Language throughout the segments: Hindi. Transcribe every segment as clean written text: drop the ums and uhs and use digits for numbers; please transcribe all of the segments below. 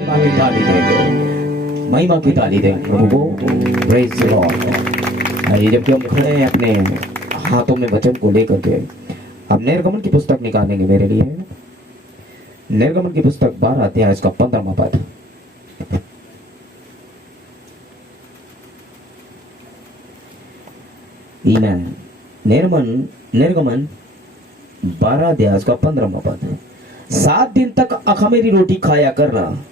महिमा की ताली देंगे, महिमा की ताली देंगे प्रभु को। Praise the Lord. आइए, जबकि हम खड़े हैं अपने हाथों में वचन को लेकर के, अब निर्गमन की पुस्तक निकालेंगे मेरे लिए। निर्गमन की पुस्तक 12 अध्याय इसका 15वां पद। निर्गमन 12 अध्याय इसका 15वां पद। 7 दिन तक अखमीरी रोटी खाया करना,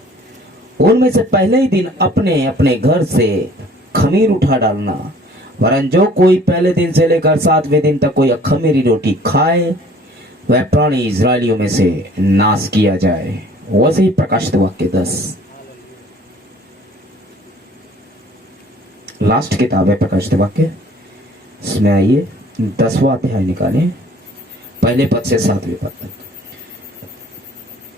उनमें से पहले ही दिन अपने अपने घर से खमीर उठा डालना, वरन जो कोई पहले दिन से लेकर 7वें दिन तक कोई अखमीरी रोटी खाए वह प्राणी इजरायलियों में से नाश किया जाए। वैसे ही प्रकाशित वाक्य 10 लास्ट किताब है प्रकाशित वाक्य, इसमें आइए 10वां अध्याय निकालें, पहले पद से 7वें पद तक।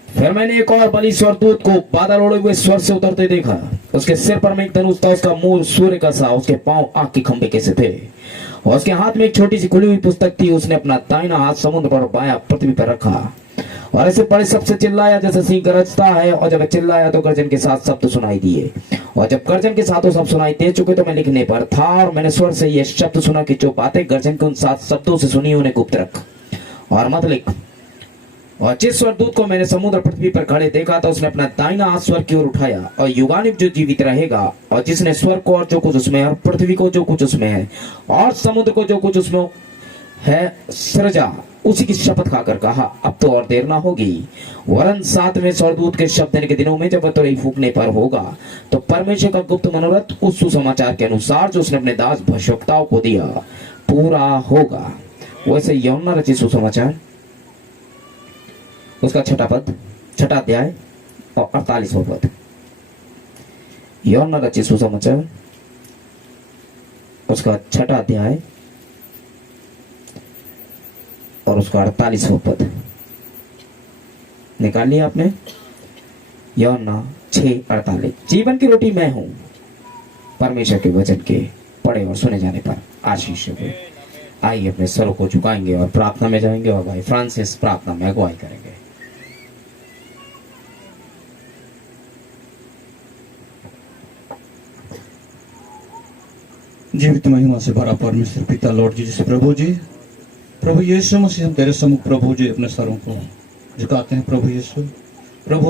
फिर मैंने एक और बलि स्वर्गदूत को बादल उड़े हुए स्वर्ग से उतरते देखा। उसके सिर पर में एक धनुष था, उसका मुंह सूर्य का सा, उसके पांव आग के खंभे के से थे, और उसके हाथ में एक छोटी सी खुली हुई पुस्तक थी। उसने अपना दाहिना हाथ समुद्र पर, बायां पृथ्वी पर रखा, और ऐसे बड़े सबसे चिल्लाया जैसे सिंह गरजता है। और जब चिल्लाया तो गर्जन के साथ शब्द सुनाई दिए, और जब गर्जन के साथ वो सब सुनाई दे चुके तो मैं लिखने पर था, और मैंने स्वर से ये शब्द सुना कि जो बातें गर्जन के उन 7 शब्दों से सुनी उन्हें गुप्त रख और मत लिख। और जिस स्वर्गदूत को मैंने समुद्र पृथ्वी पर खड़े देखा था, उसने अपना दाहिना हाथ स्वर्ग की ओर उठाया, और युगानुग जो जीवित रहेगा, और जिसने स्वर्ग को और जो कुछ उसमें है, और पृथ्वी को जो कुछ उसमें है, और समुद्र को जो कुछ उसमें है सृजा, उसी की शपथ खाकर कहा, अब तो और देर ना होगी, वरन 7वें स्वर्गदूत के शब्द देने के दिनों में जब तुरही फूकने पर होगा, तो परमेश्वर का गुप्त मनोरथ उस सुसमाचार के अनुसार जो उसने अपने दास भविष्यवक्ताओं को दिया पूरा होगा। वैसे यूहन्ना रचित सुसमाचार उसका 6 अध्याय और 48वां पद। यूहन्ना रचित सुसमाचार उसका 6 अध्याय और उसका 48वां पद निकाल लिया आपने। यूहन्ना 6:48। जीवन की रोटी मैं हूं, परमेश्वर के वचन के पढ़े और सुने जाने पर आशीष हो। आइए अपने सरों को झुकाएंगे और प्रार्थना में जाएंगे, और भाई फ्रांसिस प्रार्थना में अगुवाई करेंगे। जीवित महिमा से भरा परमेश्वर पिता लॉर्ड जीसस प्रभु यीशु मसीह, हम तेरे सम्मुख प्रभु जी अपने सरों को झुकाते हैं। प्रभु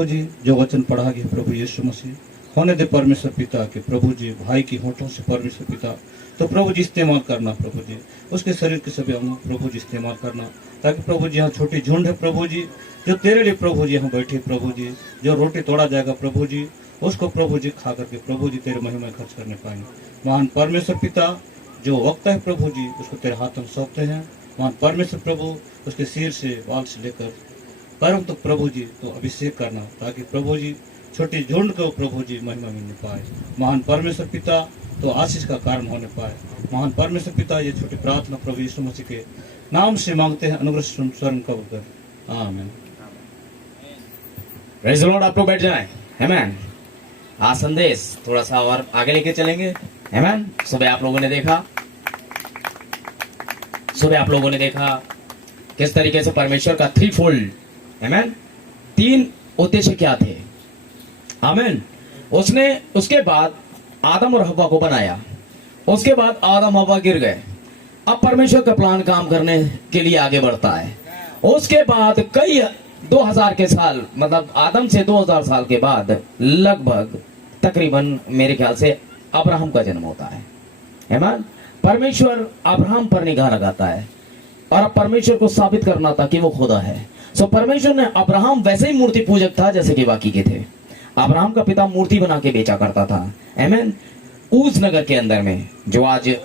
जी जो वचन पढ़ा गया प्रभु यीशु मसीह, होने दे परमेश्वर पिता के प्रभु जी भाई की होठों से परमेश्वर पिता, तो प्रभु जी इस्तेमाल करना प्रभु जी, उसके शरीर के सभी अंगों प्रभु जी इस्तेमाल करना, ताकि प्रभु जी यहाँ छोटी झुंड है प्रभु जी जो तेरे लिए प्रभु जी यहाँ बैठे प्रभु जी, जो रोटी तोड़ा जाएगा प्रभु जी उसको प्रभु जी खा करके प्रभु जी तेरे महिमा में खर्च करने पाएंगे। महान परमेश्वर पिता जो वक्त है प्रभु जी उसको तेरे हाथों में सौंपते हैं। महान परमेश्वर प्रभु उसके सिर से बाल से लेकर पैरों तक प्रभु जी तो अभिषेक करना, ताकि प्रभु जी छोटी झुंड को प्रभु जी महिमा मिलने पाए। महान परमेश्वर पिता तो आशीष का कारण होने पाए। महान परमेश्वर पिता ये छोटी प्रार्थना प्रभु यीशु मसीह के नाम से मांगते हैं, अनुग्रह स्वर्ण का उत्तर आमीन। Praise the Lord. आप लोग बैठ जाएं। आमीन। आज संदेश थोड़ा सा और आगे लेके चलेंगे। आमीन। सुबह आप लोगों ने देखा किस तरीके से परमेश्वर का 3-fold, आमीन, 3 उद्देश्य क्या थे। आमीन। उसने उसके बाद आदम और हव्वा को बनाया, उसके बाद आदम हव्वा गिर गए, अब परमेश्वर का प्लान काम करने के लिए आगे बढ़ता है। उसके बाद कई 2000 के साल, मतलब आदम से 2000 साल के बाद लगभग तकरीबन मेरे ख्याल से अब्राहम का जन्म होता है। आमीन। परमेश्वर अब्राहम पर निगाह लगाता है, और अब परमेश्वर को साबित करना था कि वो खुदा है। सो परमेश्वर ने, अब्राहम वैसे ही मूर्ति पूजक था जैसे कि बाकी के थे। अब्राहम का पिता मूर्ति बना के बेचा करता था। आमीन। ऊज नगर के अंदर में, जो आज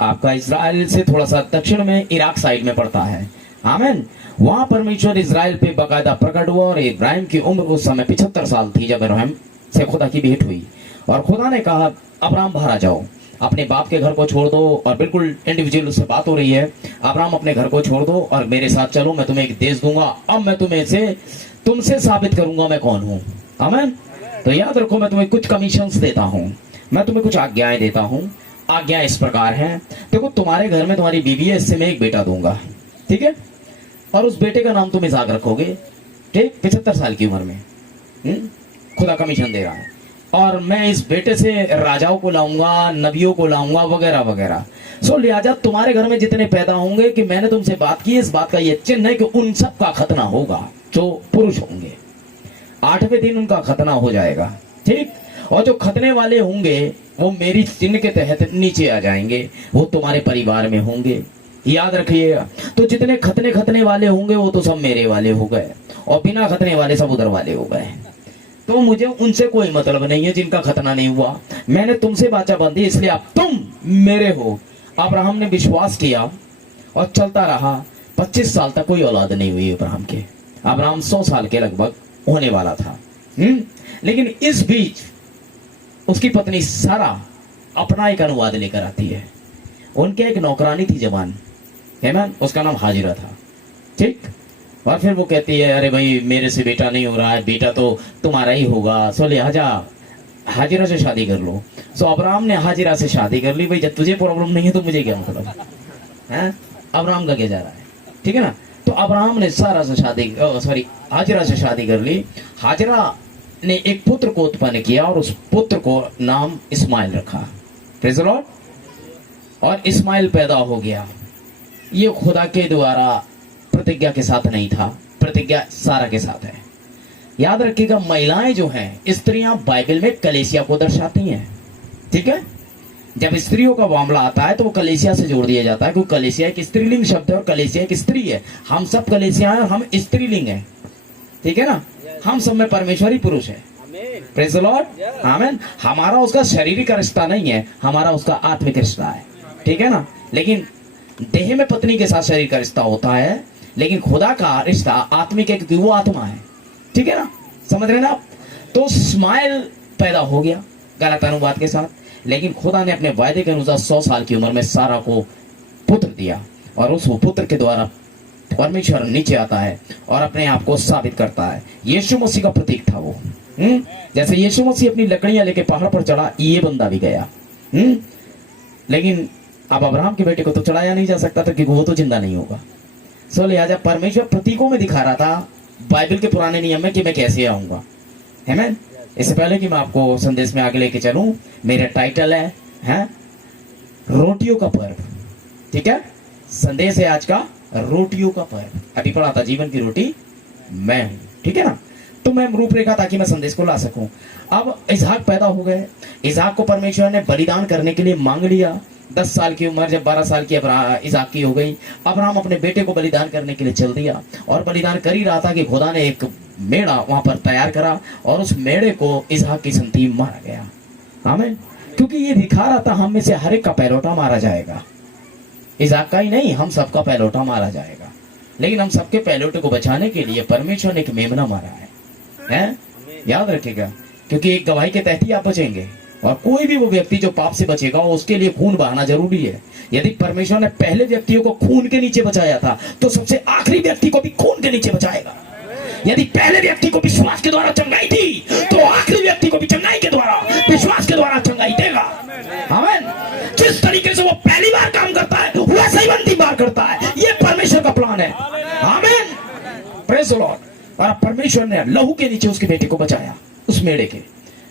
आपका इजराइल से थोड़ा सा दक्षिण में इराक साइड में पड़ता है। आमीन। वहां परमेश्वर इजराइल पे बाकायदा प्रकट हुआ, और इब्राहिम की उम्र उस समय 75 साल थी जब इब्राहिम से खुदा की भेंट हुई, और खुदा ने कहा अब्राहम बाहर आ जाओ, अपने बाप के घर को छोड़ दो, और बिल्कुल इंडिविजुअल उससे बात हो रही है, अब्राहम अपने घर को छोड़ दो और मेरे साथ चलो, मैं तुम्हें एक देश दूंगा, अब मैं तुमसे साबित करूंगा मैं कौन हूं। आमीन। तो याद रखो, मैं तुम्हें कुछ कमीशंस देता हूं, मैं तुम्हें कुछ आज्ञाएं देता हूं। आज्ञा इस प्रकार है, देखो तुम्हारे घर में तुम्हारी बीवी है, इससे मैं एक बेटा दूंगा, ठीक है, और उस बेटे का नाम तुम इसहाक रखोगे, ठीक, 75 साल की उम्र में। खुदा कमीशन दे रहा है, और मैं इस बेटे से राजाओं को लाऊंगा, नबियों को लाऊंगा, वगैरह वगैरह। सो लिहाजा तुम्हारे घर में जितने पैदा होंगे, कि मैंने तुमसे बात की, इस बात का ये चिन्ह है कि उन सब का खतना होगा जो पुरुष होंगे। 8वें दिन उनका खतना हो जाएगा, ठीक। और जो खतने वाले होंगे वो मेरी चिन्ह के तहत नीचे आ जाएंगे, वो तुम्हारे परिवार में होंगे, याद रखिएगा। तो जितने खतने वाले होंगे वो तो सब मेरे वाले हो गए, और बिना खतने वाले सब उधर वाले हो गए। तो मुझे उनसे कोई मतलब नहीं है जिनका खतना नहीं हुआ। मैंने तुमसे वाचा बांधी, इसलिए अब तुम मेरे हो। अब्राहम ने विश्वास किया और चलता रहा। 25 साल तक कोई औलाद नहीं हुई अब्राहम के। अब्राहम 100 साल के लगभग होने वाला था। लेकिन इस बीच उसकी पत्नी सारा अपना एक अनुवाद लेकर आती है। उनके एक नौकरानी थी जवान, है ना, उसका नाम हाजिरा था, ठीक। और फिर वो कहती है, अरे भाई मेरे से बेटा नहीं हो रहा है, बेटा तो तुम्हारा ही होगा, सो लिहाजा हाजिरा से शादी कर लो। सो अब्राहम ने हाजिरा से शादी कर ली। भाई जब तुझे प्रॉब्लम नहीं है तो मुझे क्या मतलब है, अब्राहम का क्या जा रहा है, ठीक है ना। तो अब्राहम ने सारा से हाजिरा से शादी कर ली। हाजिरा ने एक पुत्र को उत्पन्न किया और उस पुत्र को नाम इस्माइल रखा। Praise the Lord. और इस्माइल पैदा हो गया। ये खुदा के द्वारा प्रतिज्ञा के साथ नहीं था, प्रतिज्ञा सारा के साथ है। याद रखिएगा, महिलाएं जो हैं, स्त्रियां बाइबल में कलीसिया को दर्शाती हैं, ठीक है। जब स्त्रियों का मामला आता है तो वो कलीसिया से जोड़ दिया जाता है, क्योंकि कलीसिया एक स्त्रीलिंग शब्द है और कलीसिया एक स्त्री है। हम सब कलीसिया हैं, हम स्त्रीलिंग है, ठीक है ना। हम सब में परमेश्वरी पुरुष है। प्रेज़ द लॉर्ड, आमीन। हमारा उसका शारीरिक रिश्ता नहीं है, हमारा उसका आत्मिक रिश्ता है, ठीक है ना। लेकिन देह में पत्नी के साथ शरीर का रिश्ता होता है, लेकिन खुदा का रिश्ता आत्मिक है, क्योंकि वो आत्मा है, ठीक है ना। समझ रहे ना आप। तो इस्माइल पैदा हो गया गलत अनुवाद के साथ, लेकिन खुदा ने अपने वायदे के अनुसार 100 साल की उम्र में सारा को पुत्र दिया, और उस पुत्र के द्वारा परमेश्वर नीचे आता है और अपने आप को साबित करता है। यीशु मसीह का प्रतीक था वो। जैसे यीशु मसीह अपनी लकड़ियां लेके पहाड़ पर चढ़ा, ये बंदा भी गया। लेकिन अब अब्राहम के बेटे को तो चढ़ाया नहीं जा सकता था, क्योंकि वो तो जिंदा नहीं होगा। सो लिहाजा परमेश्वर प्रतीकों में दिखा रहा था बाइबल के पुराने नियम में कि मैं कैसे आऊंगा, है मैं। इससे पहले कि मैं आपको संदेश में आगे लेके चलूं, मेरा टाइटल है रोटियों का पर्व, ठीक है। संदेश है आज का रोटियों का पर्व। अभी पढ़ा था जीवन की रोटी मैं हूं, ठीक है ना। तो मैं रूपरेखा ताकि मैं संदेश को ला सकूं। अब इसहाक पैदा हो गए। इसहाक को परमेश्वर ने बलिदान करने के लिए मांग लिया। 10 साल की उम्र जब 12 साल की इसहाक की हो गई, अब्राहम अपने बेटे को बलिदान करने के लिए चल दिया, और बलिदान कर ही रहा था कि खुदा ने एक मेढ़ा वहां पर तैयार करा, और उस मेढ़े को इसहाक की संतति मारा गया। आमीन। क्योंकि ये दिखा रहा था हम में से हर एक का पैलोटा मारा जाएगा। इसहाक का ही नहीं, हम सबका पैलोटा मारा जाएगा। लेकिन हम सबके पैलोटे को बचाने के लिए परमेश्वर ने एक मेमना मारा है? याद रखिएगा, क्योंकि एक गवाही के तहत ही आप बचेंगे, और कोई भी वो व्यक्ति जो पाप से बचेगा उसके लिए खून बहाना जरूरी है। यदि परमेश्वर ने पहले व्यक्तियों को खून के नीचे बचाया था, तो सबसे आखिरी व्यक्ति को भी खून के नीचे बचाएगा। यदि पहले व्यक्ति को विश्वास के द्वारा चंगाई थी, तो आखिरी व्यक्ति को भी चंगाई के द्वारा, विश्वास के द्वारा चंगाई देगा। आमीन। जिस तरीके से वो पहली बार काम करता है, वैसे ही अंतिम बार करता है। ये परमेश्वर का प्लान है। आमीन। Praise the Lord. और परमेश्वर ने लहू के नीचे उसके बेटे को बचाया, उस मेढ़े के।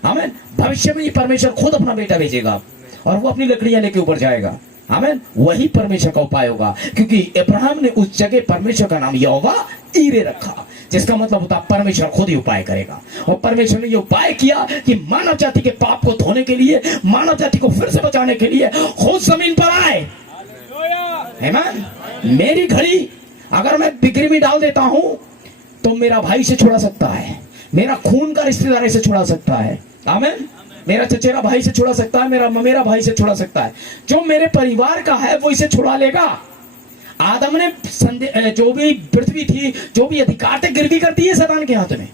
आमीन। भविष्य में ये परमेश्वर खुद अपना बेटा भेजेगा, और वो अपनी लकड़ियां लेके ऊपर जाएगा। आमीन। वही परमेश्वर का उपाय होगा, क्योंकि अब्राहम ने उस जगह परमेश्वर का नाम यहोवा ईरे रखा, जिसका मतलब होता परमेश्वर खुद ही उपाय करेगा। और परमेश्वर ने ये उपाय किया कि मानव जाति के पाप को धोने के लिए, मानव जाति को फिर से बचाने के लिए खुद जमीन पर आए। आमीन। मेरी घड़ी अगर मैं बिक्री में डाल देता हूं, तो मेरा भाई से छुड़ा सकता है, मेरा खून का रिश्तेदार से छुड़ा सकता है। आमीन। मेरा चचेरा भाई से छुड़ा सकता है, मेरा भाई से छुड़ा सकता है। जो मेरे परिवार का है वो इसे छुड़ा लेगा। आदम ने जो भी पृथ्वी थी, जो भी अधिकार थे, गिरवी कर दिए शैतान के हाथ में।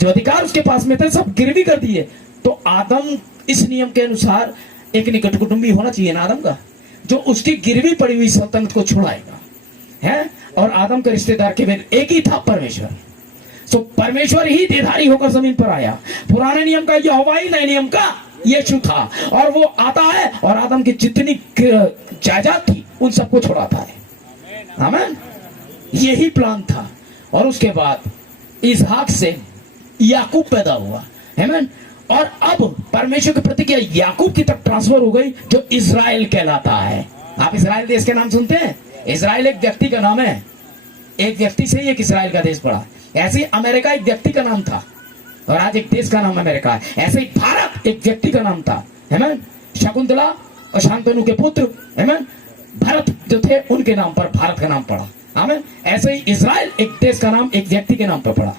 जो अधिकार उसके पास में थे सब गिरवी कर दिए। तो आदम इस नियम के अनुसार एक निकट कुटुंबी होना चाहिए ना आदम का, जो उसकी गिरवी पड़ी हुई सल्तनत को छुड़ाएगा, है। और आदम का रिश्तेदार केवल एक ही था, परमेश्वर। सो परमेश्वर ही देहधारी होकर जमीन पर आया। पुराने नियम का यहोवा ही, नए नियम का यीशु था, और वो आता है और आदम की जितनी जायदाद थी उन सबको छुड़ाता है। आमीन। यही प्लान था। और उसके बाद इसहाक से याकूब पैदा हुआ, आमीन। और अब परमेश्वर की प्रतिज्ञा याकूब की तरफ ट्रांसफर हो गई जो इजराइल कहलाता है। आप इजराइल देश के नाम सुनते हैं? इजराइल एक व्यक्ति का नाम है, एक व्यक्ति से ही एक इजराइल का देश पड़ा। ऐसे ही अमेरिका एक व्यक्ति का नाम था और आज एक देश का नाम अमेरिका है। ऐसे ही भारत एक व्यक्ति का नाम था, आमीन। शकुंतला और शांतनु के पुत्र, आमीन, भरत जो थे उनके नाम पर भारत का नाम पड़ा, आमीन। ऐसे ही इजराइल एक देश का नाम एक व्यक्ति के नाम पर पड़ा।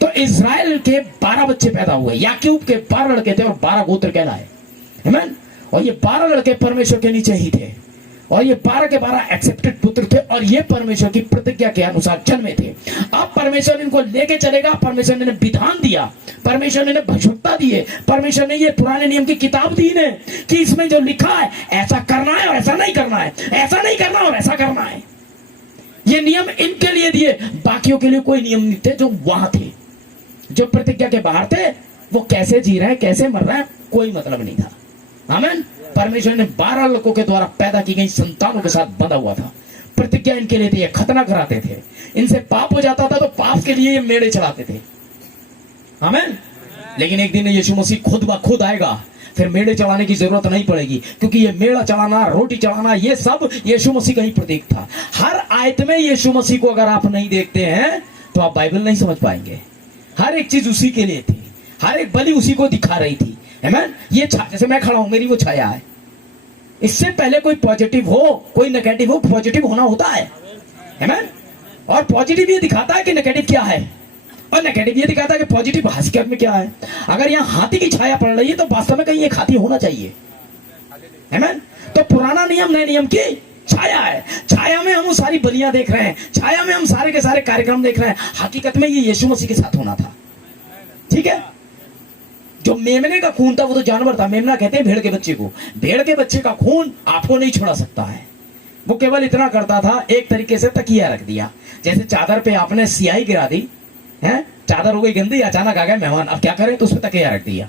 तो इजराइल के 12 बच्चे पैदा हुए। याकूब के 12 लड़के थे और 12 गोत्र कहलाए, आमीन। और ये 12 लड़के परमेश्वर के नीचे ही थे और ये 12 के 12 एक्सेप्टेड पुत्र थे और ये परमेश्वर की प्रतिज्ञा के अनुसार जन्मे थे। अब परमेश्वर इनको लेके चलेगा, परमेश्वर ने विधान दिया, परमेश्वर ने भविष्यवक्ता दिए, परमेश्वर ने ये पुराने नियम की किताब दी ने कि इसमें जो लिखा है ऐसा करना है और ऐसा नहीं करना है, ऐसा नहीं करना और ऐसा करना है। ये नियम इनके लिए दिए, बाकियों के लिए कोई नियम नहीं थे। जो वहां थे, जो प्रतिज्ञा के बाहर थे, वो कैसे जी रहे हैं, कैसे मर रहे हैं, कोई मतलब नहीं था, आमीन। परमेश्वर ने 12 लोगों के द्वारा पैदा की गई संतानों के साथ बंधा हुआ था। प्रतिज्ञा इनके लिए थी, ये खतना कराते थे। इनसे पाप हो जाता था तो पाप के लिए ये मेढ़े चढ़ाते थे, आमीन। लेकिन एक दिन यीशु मसीह खुद ब खुद आएगा, फिर मेढ़े चढ़ाने की जरूरत नहीं पड़ेगी, क्योंकि ये मेढ़ा चढ़ाना, रोटी चढ़ाना, ये सब यीशु मसीह का ही प्रतीक था। हर आयत में यीशु मसीह को अगर आप नहीं देखते हैं तो आप बाइबल नहीं समझ पाएंगे। हर एक चीज उसी के लिए थी, हर एक बलि उसी को दिखा रही थी, आमीन। ये जैसे मैं खड़ा हूं, मेरी वो छाया है। इससे पहले कोई पॉजिटिव हो कोई नेगेटिव हो, पॉजिटिव होना होता है, आमीन। और पॉजिटिव ये दिखाता है कि नेगेटिव क्या है और नेगेटिव ये दिखाता है कि पॉजिटिव हकीकत में क्या है। अगर यहाँ हाथी की छाया पड़ रही है तो वास्तव में कहीं एक हाथी होना चाहिए, आमीन। तो पुराना नियम नए नियम की छाया है। छाया में हम सारी बलियां देख रहे हैं, छाया में हम सारे के सारे कार्यक्रम देख रहे हैं। हकीकत में ये यीशु मसीह के साथ होना था, ठीक है। जो मेमने का खून था वो तो जानवर था, मेमना कहते हैं भेड़ के बच्चे को। भेड़ के बच्चे का खून आपको नहीं छुड़ा सकता है। वो केवल इतना करता था, एक तरीके से तकिया रख दिया, जैसे चादर पे आपने स्याही गिरा दी है, चादर हो गई गंदी, अचानक आ गए मेहमान, अब क्या करें, तो उस पर तकिया रख दिया,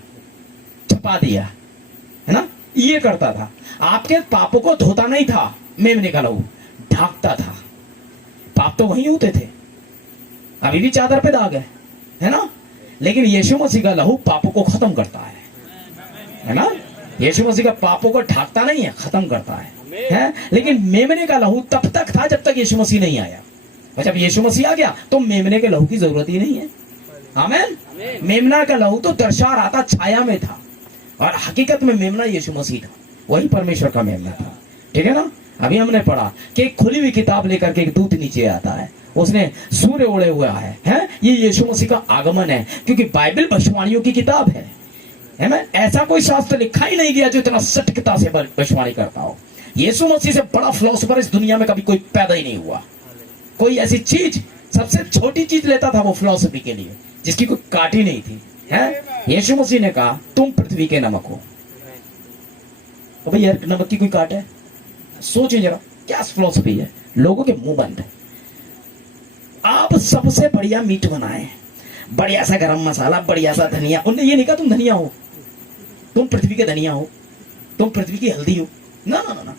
छपा दिया, है ना। ये करता था। आपके पापों को धोता नहीं था, मेमने का लहू ढांकता था। पाप तो वहीं होते थे, अभी भी चादर पे दाग है ना। लेकिन यीशु मसीह का लहू पापों को खत्म करता है ना। यीशु मसीह का पापों को ढांकता नहीं है, खत्म करता है। लेकिन मेमने का लहू तब तक था जब तक यीशु मसीह नहीं आया, और जब यीशु मसीह आ गया तो मेमने के लहू की जरूरत ही नहीं है, आमीन। मेमना का लहू तो दर्शा रहा था, छाया में था, और हकीकत में मेमना यीशु मसीह था, वही परमेश्वर का मेमना था, ठीक है ना। अभी हमने पढ़ा कि एक खुली हुई किताब लेकर के एक दूत नीचे आता है, उसने सूर्य ओढ़े हुआ है? ये यीशु मसीह का आगमन है, क्योंकि बाइबल भविष्यवाणियों की किताब है ना। ऐसा कोई शास्त्र लिखा ही नहीं गया जो इतना सटीकता से भविष्यवाणी करता हो। यीशु मसीह से बड़ा फिलोसोफर इस दुनिया में कभी कोई पैदा ही नहीं हुआ। कोई ऐसी चीज, सबसे छोटी चीज लेता था वो फिलोसफी के लिए, जिसकी कोई काट ही नहीं थी, है। यीशु मसीह ने कहा तुम पृथ्वी के नमक हो। भाई यार, नमक की कोई काट है? सोचिए जरा, क्या फिलोसफी है, लोगों के मुंह बंद है। आप सबसे बढ़िया मीट बनाए, बढ़िया सा गरम मसाला, बढ़िया सा धनिया। उनने ये नहीं कहा तुम धनिया हो, तुम पृथ्वी के धनिया हो, तुम पृथ्वी की हल्दी हो, ना ना ना ना।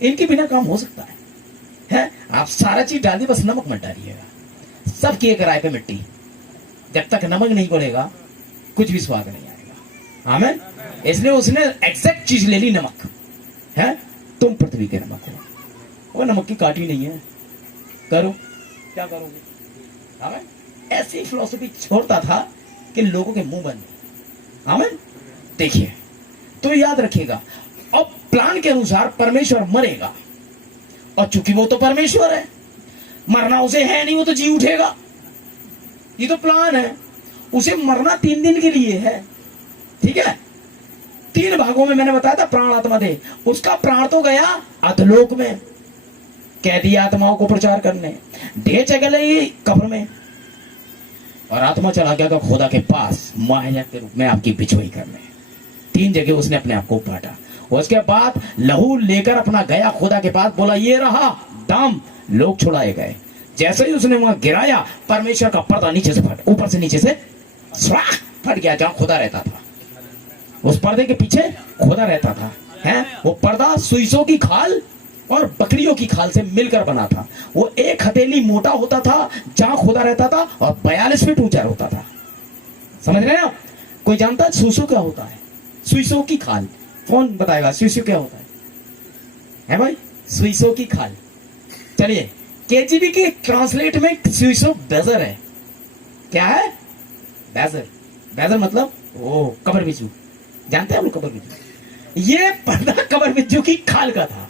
इनके बिना काम हो सकता है? आप सारा चीज डाल दी, बस नमक मत डालिएगा। सबकी एक राय पे मिट्टी, जब तक नमक नहीं पड़ेगा कुछ भी स्वाद नहीं आएगा, आमीन। इसलिए उसने एग्जैक्ट चीज ले ली, नमक है। तुम पृथ्वी के नमक हो, वो नमक की काटी नहीं है, करो क्या करोगे, आमीन। ऐसी फिलोसफी छोड़ता था कि लोगों के मुंह बंद, आमीन। देखिए, तो याद रखिएगा, अब प्लान के अनुसार परमेश्वर मरेगा, और चूंकि वो तो परमेश्वर है, मरना उसे है नहीं, वो तो जी उठेगा। ये तो प्लान है। उसे मरना 3 दिन के लिए है, ठीक है। 3 भागों में मैंने बताया था, प्राण आत्मा देह। उसका प्राण तो गया अधलोक में, कैदी आत्माओं को प्रचार करने, देह चले गई कब्र में, और आत्मा चला गया खुदा के पास मुआवजा के रूप में आपकी बिछोई करने। 3 जगह उसने अपने आप को बांटा। उसके बाद लहू लेकर अपना गया खुदा के पास, बोला ये रहा दाम, लोग छुड़ाए गए। जैसे ही उसने वहां गिराया, परमेश्वर का पर्दा नीचे से फट, ऊपर से नीचे से फट गया, जहां खुदा रहता था। उस पर्दे के पीछे खुदा रहता था, है। वो पर्दा सुइसों की खाल और बकरियों की खाल से मिलकर बना था। वो 1 हथेली मोटा होता था जहां खुदा रहता था, और 42 फीट ऊंचा होता था। समझ रहे हैं आप? कोई जानता है सुसो क्या होता है? सुइसो की खाल, कौन बताएगा सुइसो क्या होता है भाई? सुइसो की खाल, चलिए केजीबी के ट्रांसलेट में सुइसो बेजर है। क्या है? बेजर। बेजर मतलब ओ कबर बिच्छू, जानते हैं हम लोग कबर बिच्छू? ये पर्दा कबर बिच्छू की खाल का था।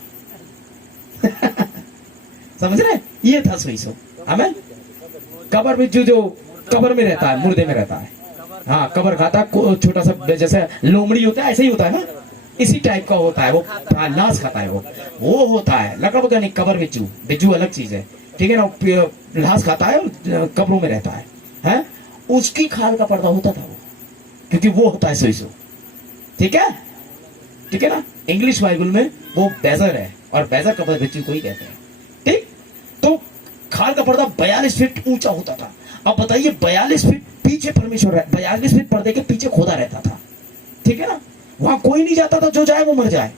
समझ रहे? ये था सुइसो। हमें कबर बिच्छू जो कबर में रहता है, मुर्दे में रहता है, हाँ कबर खाता है, छोटा सा जैसे लोमड़ी होता है ऐसे ही होता है ना, इसी टाइप का होता है वो, लाश खाता है वो होता है लकड़ का नहीं, कबर बिच्छू। बिच्छू अलग चीज है, ठीक है ना, लाश खाता है और कब्रों में रहता है? उसकी खाल का पर्दा होता था वो, क्योंकि वो होता है सुइसो। ठीक है, ठीक है ना। इंग्लिश बाइबल में वो बेजर है और बेजर कबर बिच्छू को ही कहते हैं। ठीक, तो खाल का पर्दा 42 फीट ऊंचा होता था। अब बताइए 42 फीट पीछे परमेश्वर है, 42 फीट पर्दे के पीछे खोदा रहता था। ठीक है ना, वहां कोई नहीं जाता था, जो जाए वो मर जाए।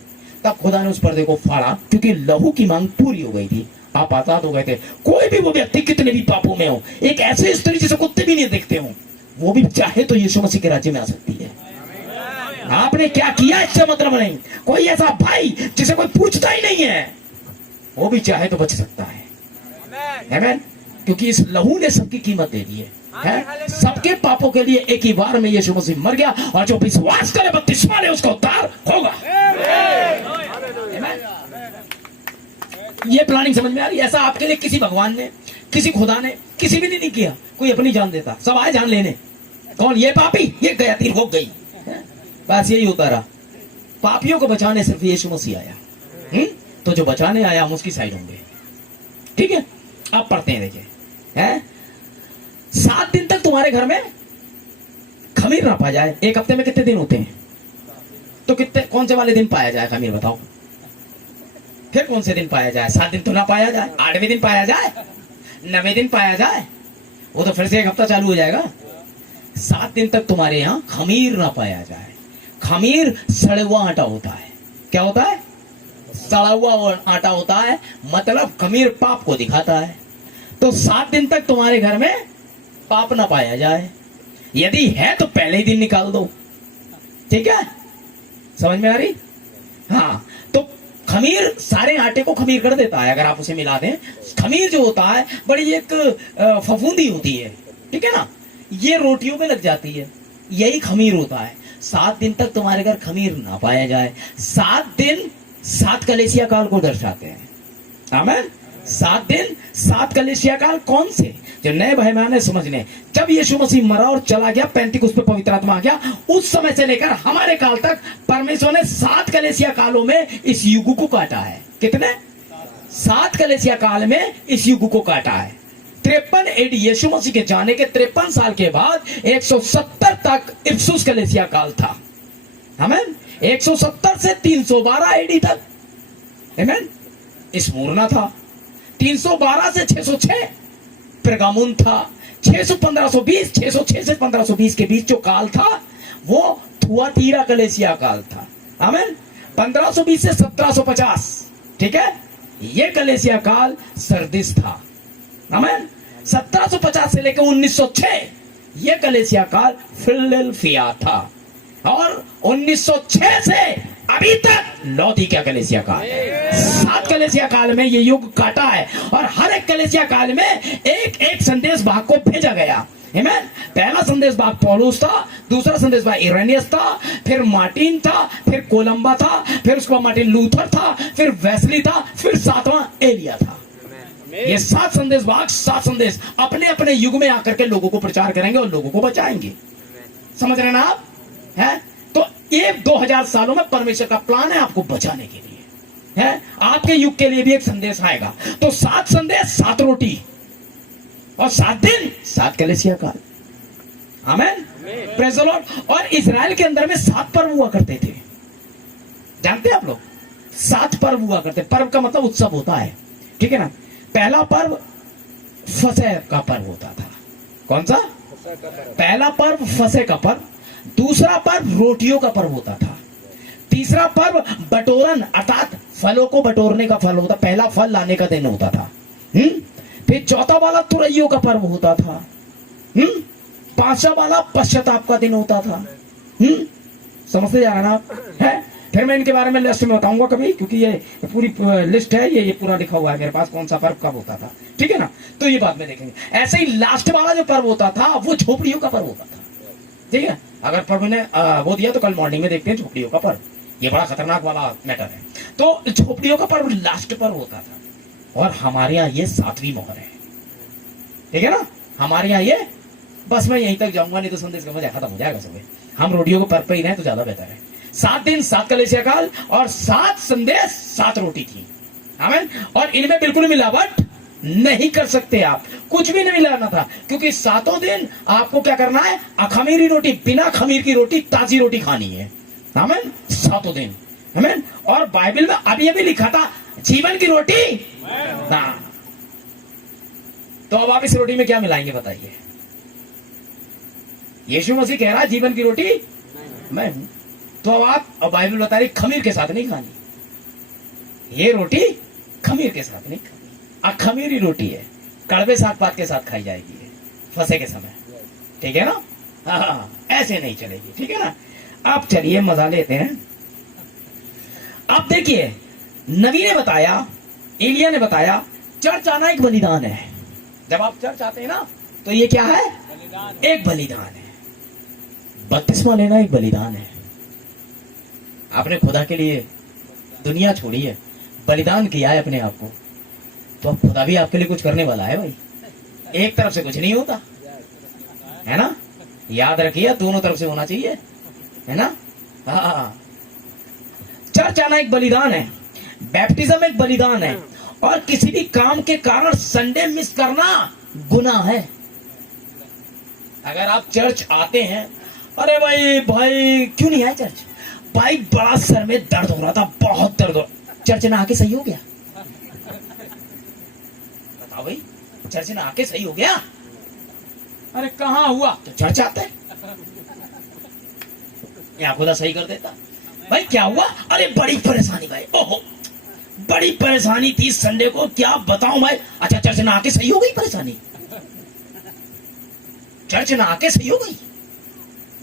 तब खुदा ने उस पर्दे को फाड़ा, क्योंकि लहू की मांग पूरी हो गई थी, आप आजाद हो गए थे। कोई भी वो व्यक्ति कितने भी पापों में हो, एक ऐसे स्त्री जिसे कुत्ते भी नहीं देखते हो, वो भी चाहे तो यीशु मसीह के राज्य में आ सकती है। आपने क्या किया इससे मतलब नहीं। कोई ऐसा भाई जिसे कोई पूछता ही नहीं है, वो भी चाहे तो बच सकता है। आमीन। क्योंकि इस लहू ने सबकी कीमत दे दी है? सबके पापों के लिए एक ही बार में यीशु मसीह मर गया, और जो विश्वास करे बपतिस्मा ले उसका उद्धार होगा। ये प्लानिंग समझ में आ रही है? ऐसा आपके लिए किसी भगवान ने, किसी खुदा ने, किसी भी ने नहीं किया। कोई अपनी जान देता, सब आए जान लेने। कौन? ये पापी, ये गया, तीर हो गई, बस यही होता रहा। पापियों को बचाने सिर्फ यीशु मसीह आया। तो जो बचाने आया हम उसकी साइड होंगे। ठीक है, आप पढ़ते हैं, देखिए हैं 7 दिन तक तुम्हारे घर में खमीर ना पाया जाए। एक हफ्ते में कितने दिन होते हैं? तो कितने, कौन से वाले दिन पाया जाए खमीर बताओ? फिर कौन से दिन पाया जाए? 7 दिन तो ना पाया जाए, 8वें दिन पाया जाए, 9वें दिन पाया जाए, वो तो फिर से एक हफ्ता चालू हो जाएगा। 7 दिन तक तुम्हारे यहां खमीर ना पाया जाए। खमीर सड़ा हुआ आटा होता है। क्या होता है? सड़ा हुआ आटा होता है, मतलब खमीर पाप को दिखाता है। तो 7 दिन तक तुम्हारे घर में पाप ना पाया जाए। यदि है तो पहले ही दिन निकाल दो। ठीक है, समझ में आ रही? हाँ, तो खमीर सारे आटे को खमीर कर देता है अगर आप उसे मिला दें। खमीर जो होता है बड़ी एक फफूंदी होती है, ठीक है ना, ये रोटियों में लग जाती है, यही खमीर होता है। 7 दिन तक तुम्हारे घर खमीर ना पाया जाए। 7 दिन 7 कलीसिया काल को दर्शाते हैं। आमीन। 7 दिन 7 कलीसिया काल कौन से? जो नए भाई बहन समझने, जब यीशु मसीह मरा और चला गया, 35 पे पवित्र आत्मा आ गया, उस समय से लेकर हमारे काल तक परमेश्वर ने 7 कलीसिया कालों में इस युग को काटा है। कितने? 7 कलीसिया काल में इस युग को काटा है। 53 एडी, यीशु मसीह के जाने के 53 साल के बाद 170 तक इफ्सुस कलीसिया काल था। आमीन। 170 से 312 एडी तक आमीन स्मुरना था। 312 से 606 पेरगामुन था। 606 से 1520 के बीच जो काल था वो थुआतीरा कलीसिया काल था। आमीन। 1520 से 1750, ठीक है, ये कलीसिया काल सरदिस था। आमीन। 1750 से लेकर 1906 ये कलीसिया काल फिलाडेल्फिया था। और 1906 से अभी तक लौदीकिया कलीसिया काल। 7 कलीसिया काल में ये युग काटा है, और हर एक कलीसिया काल में एक एक संदेश भाग को भेजा गया। आमीन। पहला संदेश भाग पौलुस था, दूसरा संदेश भाग इरेनियस था, फिर मार्टिन था, फिर कोलंबा था, फिर उसके बाद मार्टिन लूथर था, फिर वेस्ली था, फिर 7वां एलिया था। ये 7 संदेश भाग, 7 संदेश अपने अपने युग में आकर के लोगों को प्रचार करेंगे और लोगों को बचाएंगे। समझ रहे ना आप? है तो ये 2000 सालों में परमेश्वर का प्लान है आपको बचाने के लिए। है आपके युग के लिए भी एक संदेश आएगा। तो 7 संदेश, 7 रोटी और 7 दिन, 7 कलीसिया काल। आमीन। Praise the Lord. और इजराइल के अंदर में 7 पर्व हुआ करते थे। जानते हैं आप लोग? 7 पर्व हुआ करते। पर्व का मतलब उत्सव होता है, ठीक है ना। पहला पर्व फसह का पर्व होता था। कौन सा? पहला पर्व फसह का पर्व। दूसरा पर्व रोटियों का पर्व होता था। तीसरा पर्व बटोरन, अर्थात फलों को बटोरने का फल होता, पहला फल लाने का दिन होता था। फिर चौथा वाला तुरैयों का पर्व होता था। पांचवा वाला पश्चाताप का दिन होता था। समझते जा रहे हैं आप? है, फिर मैं इनके बारे में लिस्ट में बताऊंगा कभी, क्योंकि ये पूरी लिस्ट है, ये पूरा लिखा हुआ है मेरे पास, कौन सा पर्व कब होता था, ठीक है ना। तो ये बाद में देखेंगे। ऐसे ही लास्ट वाला जो पर्व होता था वो झोपड़ियों का पर्व होता था, ठीक है। अगर प्रभु ने वो दिया तो कल मॉर्निंग में देखते हैं झोपड़ियों का पर्व, ये बड़ा खतरनाक वाला मैटर है। तो झोपड़ियों का पर्व लास्ट पर्व होता था, और हमारे यहाँ ये 7वीं मोहर है, ठीक है ना। हमारे यहाँ ये, बस मैं यहीं तक जाऊंगा, नहीं तो संदेश का मजा खत्म हो जाएगा सुबह। हम रोटियों को पर्व पे ही रहे तो ज्यादा बेहतर है। 7 दिन 7 कलेसिया काल और 7 संदेश 7 रोटी थी, आमीन। और इनमें बिल्कुल मिलावट नहीं कर सकते आप, कुछ भी नहीं मिलाना था, क्योंकि 7 दिन आपको क्या करना है, अखमीरी रोटी, बिना खमीर की रोटी, ताजी रोटी खानी है, आमीन। 7 दिन, आमीन। और बाइबल में अभी अभी लिखा था जीवन की रोटी, हाँ। तो अब आप इस रोटी में क्या मिलाएंगे बताइए? यीशु मसीह कह रहा है जीवन की रोटी मैं हूं, तो अब आप, बाइबल बता रही खमीर के साथ नहीं खानी, ये रोटी खमीर के साथ नहीं खानी, अखमीरी रोटी है, कड़वे साग पात के साथ खाई जाएगी है फंसे के समय, ठीक है ना। हाँ, ऐसे नहीं चलेगी, ठीक है ना। अब चलिए मजा लेते हैं। अब देखिए, नबी ने बताया, एलिया ने बताया, चर्च आना एक बलिदान है। जब आप चर्च आते हैं ना, तो ये क्या है? एक बलिदान है। बपतिस्मा लेना एक बलिदान है। आपने खुदा के लिए दुनिया छोड़ी है, बलिदान किया है अपने आप को, तो अब खुदा भी आपके लिए कुछ करने वाला है भाई। एक तरफ से कुछ नहीं होता है ना, याद रखिए, दोनों तरफ से होना चाहिए, है ना। हाँ, चर्च आना एक बलिदान है, बैप्टिज्म एक बलिदान है, और किसी भी काम के कारण संडे मिस करना गुनाह है। अगर आप चर्च आते हैं, अरे भाई क्यों नहीं आए चर्च? भाई बड़ा सर में दर्द हो रहा था, बहुत दर्द हो, चर्च ना आके सही हो गया? बताओ भाई, चर्च ना आके सही हो गया? अरे कहाँ हुआ? तो चर्च आते हैं, यहाँ खुदा सही कर देता। भाई क्या हुआ? अरे बड़ी परेशानी भाई, ओहो बड़ी परेशानी थी संडे को, क्या बताऊं भाई। अच्छा, चर्च ना आके सही हो गई परेशानी? चर्च ना आके सही हो गई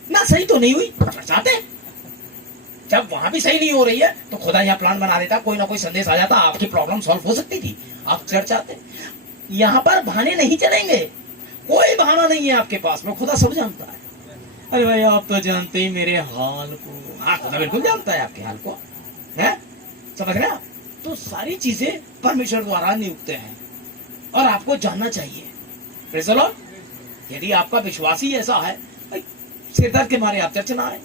ना? सही तो नहीं हुई, चर्च आते। जब वहां भी सही नहीं हो रही है तो खुदा यहाँ प्लान बना देता, कोई ना कोई संदेश आ जाता, आपकी प्रॉब्लम सॉल्व हो सकती थी। आप चर्च आते। यहाँ पर बहाने नहीं चलेंगे, कोई बहाना नहीं है आपके पास में, खुदा सब जानता है। अरे भाई आप तो जानते ही मेरे हाल को। हाँ, खुदा बिल्कुल जानता है आपके हाल को, है, समझ रहे आप? तो सारी चीजें परमेश्वर द्वारा नियुक्त हैं और आपको जानना चाहिए। Praise the Lord. यदि आपका विश्वास ही ऐसा है, सिर दर्द के मारे आप चर्च ना आए,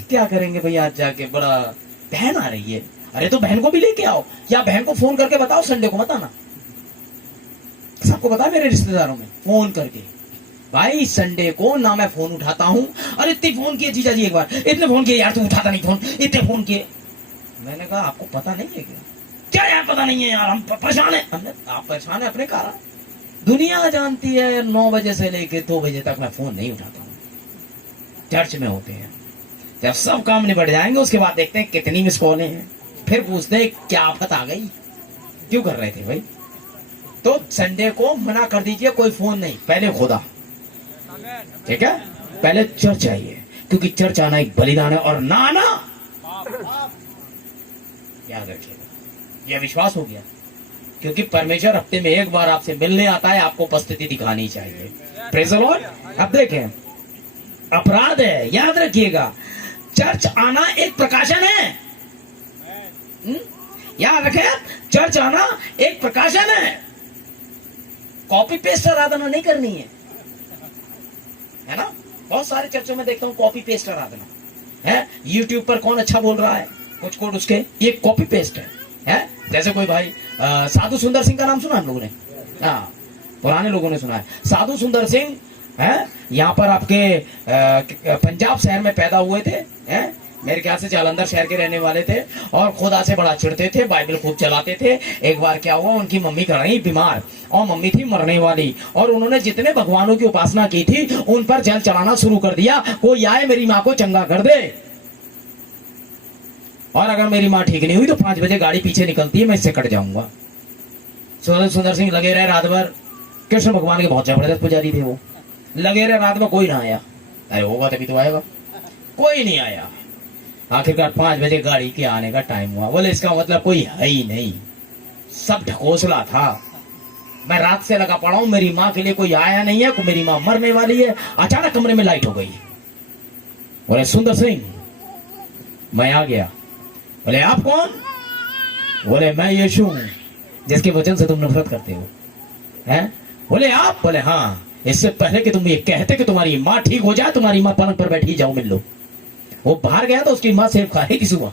क्या करेंगे भैया? आज जाके बड़ा बहन आ रही है, अरे तो बहन को भी लेके आओ, या बहन को फोन करके बताओ, संडे को बताना। सबको पता है मेरे रिश्तेदारों में, फोन करके, भाई संडे को ना मैं फोन उठाता हूं। अरे इतने फोन किए जीजा जी, एक बार इतने फोन किए यार, तू उठाता नहीं फोन, इतने फोन किए। मैंने कहा आपको पता नहीं है क्या? क्या यार पता नहीं है यार, हम परेशान है। हमने, आप परेशान है अपने कारण, दुनिया जानती है 9 बजे से लेके 2 बजे तक मैं फोन नहीं उठाता हूँ। चर्च में होते हैं, जब सब काम निबट जाएंगे उसके बाद देखते हैं कितनी मिस कॉलें हैं, फिर पूछते हैं क्या आफत आ गई, क्यों कर रहे थे भाई। तो संडे को मना कर दीजिए, कोई फोन नहीं, पहले खुदा, ठीक है, पहले चर्च आइए, क्योंकि चर्च आना एक बलिदान है, और ना आना, याद रखिएगा, यह विश्वास हो गया, क्योंकि परमेश्वर हफ्ते में एक बार आपसे मिलने आता है, आपको उपस्थिति दिखानी चाहिए। Praise the Lord. अब देखें, अपराध है, याद रखिएगा, चर्च आना एक प्रकाशन है। याद रखें, चर्च आना एक प्रकाशन है, कॉपी पेस्ट आराधना नहीं करनी है ना। बहुत सारे चर्चों में देखता हूँ कॉपी पेस्ट आराधना है। यूट्यूब पर कौन अच्छा बोल रहा है, कुछ कोड उसके, ये कॉपी पेस्ट है। जैसे कोई भाई साधु सुंदर सिंह का नाम सुना हम लोगों ने, हाँ पुराने लोगों ने सुना है। साधु सुंदर सिंह है, यहाँ पर आपके पंजाब शहर में पैदा हुए थे, हैं, मेरे ख्याल से जालंधर शहर के रहने वाले थे, और खुदा से बड़ा चिढ़ते थे, बाइबल खूब चलाते थे। एक बार क्या हुआ, उनकी मम्मी खड़ी बीमार, और मम्मी थी मरने वाली, और उन्होंने जितने भगवानों की उपासना की थी उन पर जल चढ़ाना शुरू कर दिया, कोई आए मेरी माँ को चंगा कर दे, और अगर मेरी माँ ठीक नहीं हुई तो 5 बजे गाड़ी पीछे निकलती है, मैं इससे कट जाऊंगा। सुंदर सिंह लगे रहे रात भर। कृष्ण भगवान के बहुत जबरदस्त पुजारी थे वो, लगे रहे रात में, कोई ना आया। अरे होगा तभी तो आएगा, कोई नहीं आया। आखिरकार 5 बजे गाड़ी के आने का टाइम हुआ। बोले इसका मतलब कोई है ही नहीं, सब ढकोसला था। मैं रात से लगा पड़ा हूं, मेरी माँ के लिए कोई आया नहीं है, मेरी माँ मरने वाली है। अचानक कमरे में लाइट हो गई। बोले सुंदर सिंह, मैं आ गया। बोले आप कौन? बोले मैं यीशु हूं, जिसके वचन से तुम नफरत करते हो। हैं? बोले आप? बोले हाँ, इससे पहले कि तुम ये कहते कि तुम्हारी माँ ठीक हो जाए, तुम्हारी माँ पलंग पर बैठी, जाओ मिल लो। वो बाहर गया तो उसकी माँ सेब खा रही थी सुबह।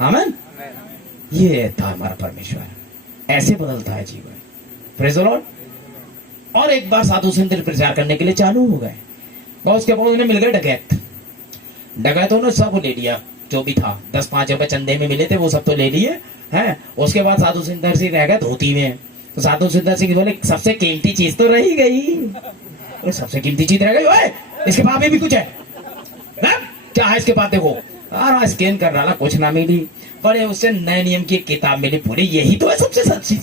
आमीन। ये था हमारा परमेश्वर, ऐसे बदलता है जीवन। Praise the Lord. और एक बार साधु संत प्रचार करने के लिए चालू हो गए। और उसके बाद उन्हें मिल गए डकैत। डकैतों ने सब ले लिया जो भी था, 10-5 रुपए चंदे में मिले थे वो सब तो ले लिए हैं। उसके बाद साधु सुंदर सिंह रह गए धोती में। तो साधु सुंदर सिंह बोले सबसे कीमती चीज तो रही गई। सबसे कीमती चीज रह गई, ओए इसके पास भी कुछ है ना? क्या है इसके पास? देखो स्कैन कर रहा, कुछ ना मिली। बड़े उससे नए नियम की किताब मिली पूरी, यही तो है सबसे सच्ची,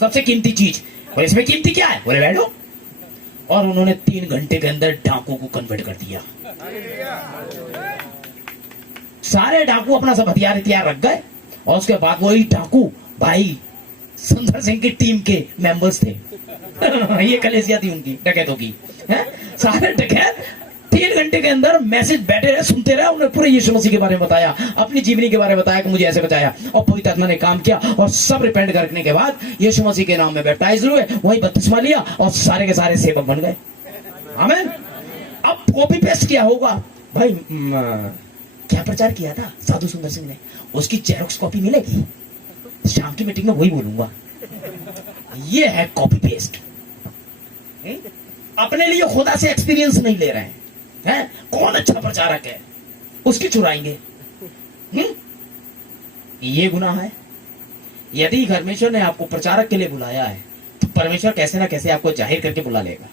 सबसे कीमती चीज। और इसमें कीमती क्या है? बोले बैठो। और उन्होंने 3 घंटे के अंदर डाकू को कन्वर्ट कर दिया। सारे डाकू अपना सब हथियार रख गए। और उसके बाद वही डाकू भाई सुंदर सिंह की टीम के मेंबर्स थे। ये कलेसिया थी उनकी डकैतों की। सारे डकैत 3 घंटे के अंदर मैसेज बैठे रहे, सुनते रहे। उन्होंने पूरे यीशु मसीह के बारे में बताया, अपनी जीवनी के बारे में बताया कि मुझे ऐसे बचाया। और पवित्र आत्मा ने काम किया और सब रिपेंट करने के बाद यीशु मसीह के नाम में बैप्टाइज हुए, वही बपतिस्मा लिया और सारे के सारे सेवक बन गए। आमीन। अब कॉपी पेस्ट किया होगा भाई। क्या प्रचार किया था साधु सुंदर सिंह ने, उसकी जेरोक्स कॉपी मिलेगी। शाम की मीटिंग में वही बोलूंगा। ये है कॉपी पेस्ट। अपने लिए खुदा से एक्सपीरियंस नहीं ले रहे हैं। कौन अच्छा प्रचारक है उसकी चुराएंगे। ये गुनाह है। यदि परमेश्वर ने आपको प्रचारक के लिए बुलाया है तो परमेश्वर कैसे ना कैसे आपको जाहिर करके बुला लेगा।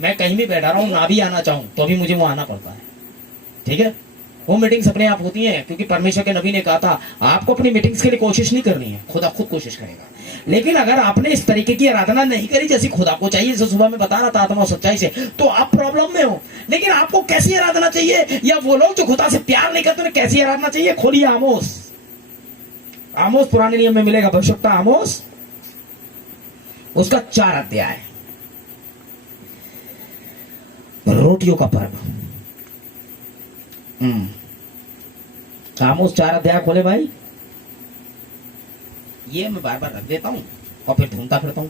मैं कहीं भी बैठा रहा हूं, ना भी आना चाहूं तो भी मुझे वो आना पड़ता है। ठीक है, वो मीटिंग्स अपने आप होती हैं, क्योंकि परमेश्वर के नबी ने कहा था आपको अपनी मीटिंग्स के लिए कोशिश नहीं करनी है, खुदा खुद कोशिश करेगा। लेकिन अगर आपने इस तरीके की आराधना नहीं करी जैसी खुदा को चाहिए, जैसे सुबह में बता रहा था आत्मा और सच्चाई से, तो आप प्रॉब्लम में हो। लेकिन आपको कैसी आराधना चाहिए, या वो लोग जो खुदा से प्यार नहीं करते उन्हें कैसी आराधना चाहिए? खोलिए आमोस। आमोस पुराने नियम में मिलेगा, भविष्यवक्ता आमोस, उसका 4 अध्याय। रोटियों का पर्व। आमोस 4 अध्याय खोले भाई। ये मैं बार बार रख देता हूं और फिर ढूंढता फिरता हूं।